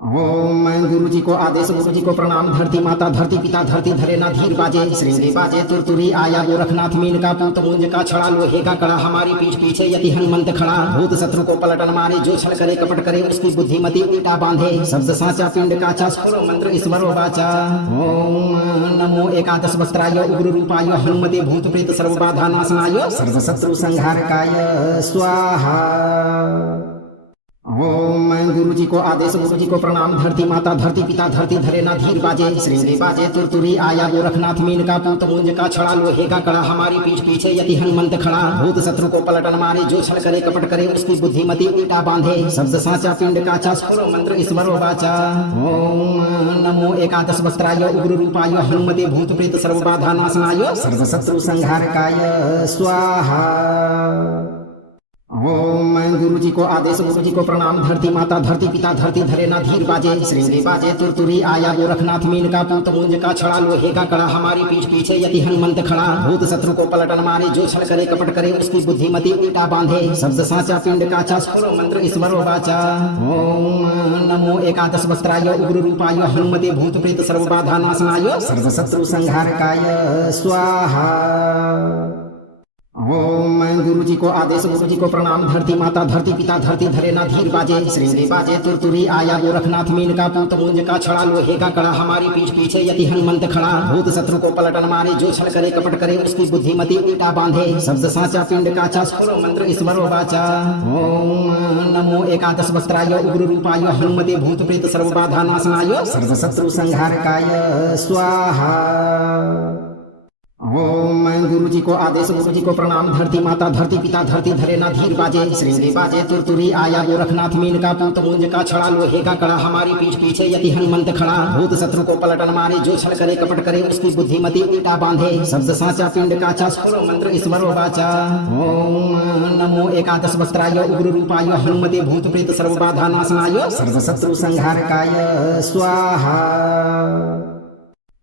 ओम गुरु जी को आदेश गुरु जी को प्रणाम धरती माता धरती पिता धरती धरे ना धीर बाजे श्रृंगी बाजे तुरतुरी आया गोरखनाथ मीन का पूत मुंज का छड़ा लोहे का कड़ा हमारी पीठ पीछे यति हनुमंत खड़ा भूत शत्रु को पलटन मारे जो छल करे कपट करे उसकी बुद्धिमती उल्टा बांधे शब्द साचा पिंड का स्फुरो मंत्र ईश्वरो वाचा ओम नमो एकादश वस्त्राय उग्र रूपाय हनुमते भूत प्रेत सर्व बाधा नाशनाय सर्व शत्रु संहारकाय स्वाहा। ओम गुरु जी को आदेश गुरु जी को प्रणाम धरती माता धरती पिता धरती धरे ना धीर बाजे श्रृंगी बाजे तुरतुरी आया गोरखनाथ मीन का पूत मुंज का छड़ा लोहे का कड़ा हमारी पीठ पीछे यति हनुमंत खड़ा भूत शत्रु को पलटन मारे जो छल करे कपट करे उसकी बुद्धिमती उल्टा बांधे शब्द साचा पिंड का स्फुरो मंत्र ईश्वरो वाचा ओम नमो एकादश वस्त्राय उग्र रूपाय हनुमते भूत प्रेत सर्व बाधा नाशनाय सर्व शत्रु संहारकाय स्वाहा। ओम गुरु जी को आदेश गुरु जी को प्रणाम धरती माता धरती पिता धरती धरे ना धीर बाजे श्रृंगी बाजे तुरतुरी आया गोरखनाथ मीन का पूत मुंज का छड़ा लोहे का कड़ा हमारी पीठ पीछे यति हनुमंत खड़ा भूत शत्रु को पलटन मारे जो छल करे कपट करे उसकी बुद्धिमती उल्टा बांधे शब्द साचा पिंड का स्फुरो मंत्र ईश्वरो वाचा ओम नमो एकादश वस्त्राय उग्र रूपाय हनुमते भूत प्रेत सर्व बाधा नाशनाय सर्व शत्रु संहारकाय स्वाहा। ओम गुरु जी को आदेश, गुरु जी को प्रणाम। धरती माता, धरती पिता, धरती धरे ना धीर बाजे। श्रृंगी बाजे तुरतुरी, आया गोरखनाथ मीन का पूत मुंज का छड़ा, लोहे का कड़ा, हमारी पीठ पीछे यति हनुमंत खड़ा। भूत शत्रु को पलटन मारे, जो छल करे कपट करे, उसकी बुद्धिमती उल्टा बांधे। शब्द साचा पिंड काचा, स्फुरो मंत्र ईश्वरो वाचा। ओम नमो एकादश वस्त्राय, उग्र रूपाय, हनुमते भूत प्रेत सर्व बाधा नाशनाय, सर्व शत्रु संहारकाय स्वाहा। ओम गुरु जी को आदेश, गुरु जी को प्रणाम। धरती माता, धरती पिता, धरती धरे ना धीर बाजे। श्रृंगी बाजे तुरतुरी, आया गोरखनाथ मीन का पूत मुंज का छड़ा, लोहे का कड़ा, हमारी पीठ पीछे यति हनुमंत खड़ा। भूत शत्रु को पलटन मारे, जो छल करे कपट करे, उसकी बुद्धिमती उल्टा बांधे। शब्द साचा पिंड काचा, स्फुरो मंत्र ईश्वरो वाचा। ओम नमो एकादश वस्त्राय, उग्र रूपाय, हनुमते भूत प्रेत सर्व बाधा नाशनाय, सर्व शत्रु संहारकाय स्वाहा।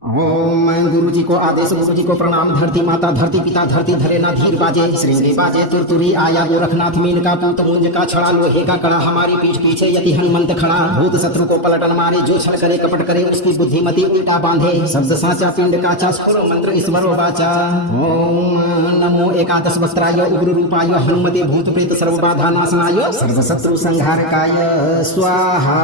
ओम गुरु जी को आदेश, गुरु जी को प्रणाम। धरती माता, धरती पिता, धरती धरे ना धीर बाजे। श्रृंगी बाजे तुरतुरी, आया गोरखनाथ मीन का पूत मुंज का छड़ा, लोहे का कड़ा, हमारी पीठ पीछे यति हनुमंत खड़ा। भूत शत्रु को पलटन मारे, जो छल करे कपट करे, उसकी बुद्धिमती उल्टा बांधे। शब्द साचा पिंड काचा, स्फुरो मंत्र ईश्वरो वाचा। ओम नमो एकादश वस्त्राय, उग्र रूपाय, हनुमते भूत प्रेत सर्व बाधा नाशनाय, सर्व शत्रु संहारकाय स्वाहा।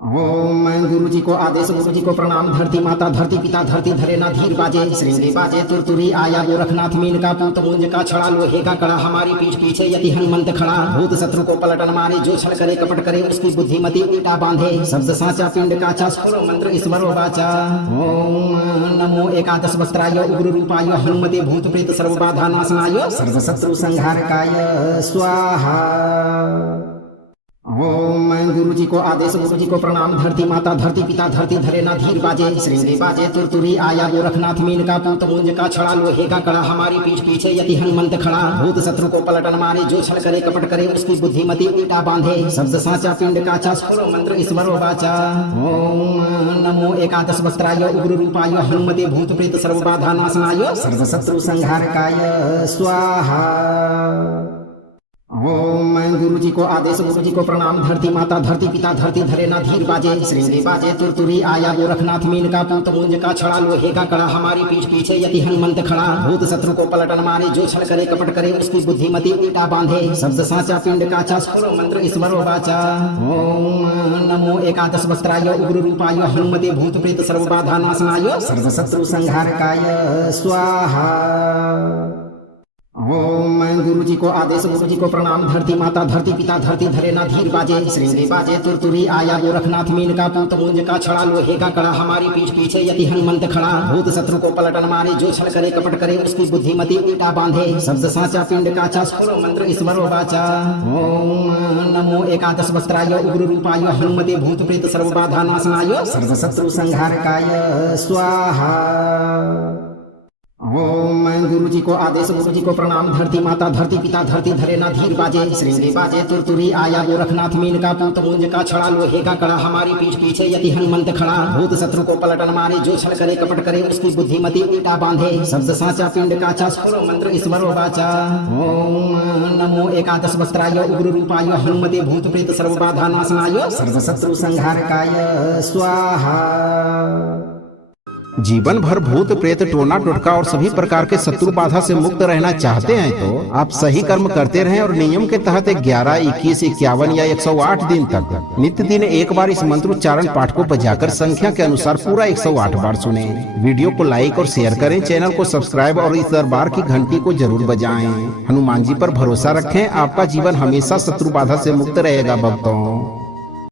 ओम गुरु जी को आदेश, गुरु जी को प्रणाम। धरती माता, धरती पिता, धरती धरे ना धीर बाजे। श्रृंगी बाजे तुरतुरी, आया गोरखनाथ मीन का पूत मुंज का छड़ा, लोहे का कड़ा, हमारी पीठ पीछे यति हनुमंत खड़ा। भूत शत्रु को पलटन मारे, जो छल करे कपट करे, उसकी बुद्धिमती उल्टा बांधे। शब्द साचा पिंड काचा, स्फुरो मंत्र ईश्वरो वाचा। ओम नमो एकादश वस्त्राय, उग्र रूपाय, हनुमते भूत प्रेत सर्व बाधा नाशनाय, सर्व शत्रु संहारकाय स्वाहा। ओम गुरु जी को आदेश, गुरु जी को प्रणाम। धरती माता, धरती पिता, धरती धरे ना धीर बाजे। श्रृंगी बाजे तुरतुरी, आया गोरखनाथ मीन का पूत मुंज का छड़ा, लोहे का कड़ा, हमारी पीठ पीछे यति हनुमंत खड़ा। भूत शत्रु को पलटन मारे, जो छल करे कपट करे, उसकी बुद्धिमती उल्टा बांधे। शब्द साचा पिंड काचा, स्फुरो मंत्र ईश्वरो वाचा। ओम नमो एकादश वस्त्राय, उग्र रूपाय, हनुमते भूत प्रेत सर्व बाधा नाशनाय, सर्व शत्रु संहारकाय स्वाहा। ओम गुरु जी को आदेश, गुरु जी को प्रणाम। धरती माता, धरती पिता, धरती धरे ना धीर बाजे। श्रृंगी बाजे तुरतुरी, आया गोरखनाथ मीन का पूत मुंज का छड़ा, लोहे का कड़ा, हमारी पीठ पीछे यति हनुमंत खड़ा। भूत शत्रु को पलटन मारे, जो छल करे कपट करे, उसकी बुद्धिमती उल्टा बांधे। शब्द साचा पिंड काचा, स्फुरो मंत्र ईश्वरो वाचा। ओम नमो एकादश वस्त्राय, उग्र रूपाय, हनुमते भूत प्रेत सर्व बाधा नाशनाय, सर्व शत्रु संहारकाय स्वाहा। ओम गुरु जी को आदेश, गुरु जी को प्रणाम। धरती माता, धरती पिता, धरती धरे ना धीर बाजे। श्रृंगी बाजे तुरतुरी, आया गोरखनाथ मीन का पूत मुंज का छड़ा, लोहे का कड़ा, हमारी पीठ पीछे यति हनुमंत खड़ा। भूत शत्रु को पलटन मारे, जो छल करे कपट करे, उसकी बुद्धिमती उल्टा बांधे। शब्द साचा पिंड काचा, स्फुरो मंत्र ईश्वरो वाचा। ओम नमो एकादश वस्त्राय, उग्र रूपाय, हनुमते भूत प्रेत सर्व बाधा नाशनाय, सर्व शत्रु संहारकाय स्वाहा। ओम गुरु जी को आदेश, गुरु जी को प्रणाम। धरती माता, धरती पिता, धरती धरे ना धीर बाजे। श्रृंगी बाजे तुरतुरी, आया गोरखनाथ मीन का पूत मुंज का छड़ा, लोहे का कड़ा, हमारी पीठ पीछे यति हनुमंत खड़ा। भूत शत्रु को पलटन मारे, जो छल करे कपट करे, उसकी बुद्धिमती उल्टा बांधे। शब्द साचा पिंड काचा, स्फुरो मंत्र ईश्वरो वाचा। ओम नमो एकादश वस्त्राय, उग्र रूपाय, हनुमते भूत प्रेत सर्व बाधा नाशनाय, सर्व शत्रु संहारकाय स्वाहा। जीवन भर भूत प्रेत टोना टोटका और सभी प्रकार के शत्रु बाधा से मुक्त रहना चाहते हैं तो आप सही कर्म करते रहें और नियम के तहत 11, 21, 51 या 108 दिन तक नित्य दिन एक बार इस मंत्रोच्चारण पाठ को बजाकर संख्या के अनुसार पूरा 108 बार सुने। वीडियो को लाइक और शेयर करें, चैनल को सब्सक्राइब और इस दरबार की घंटी को जरूर बजाएं। हनुमान जी पर भरोसा रखें, आपका जीवन हमेशा शत्रु बाधा से मुक्त रहेगा भक्तों।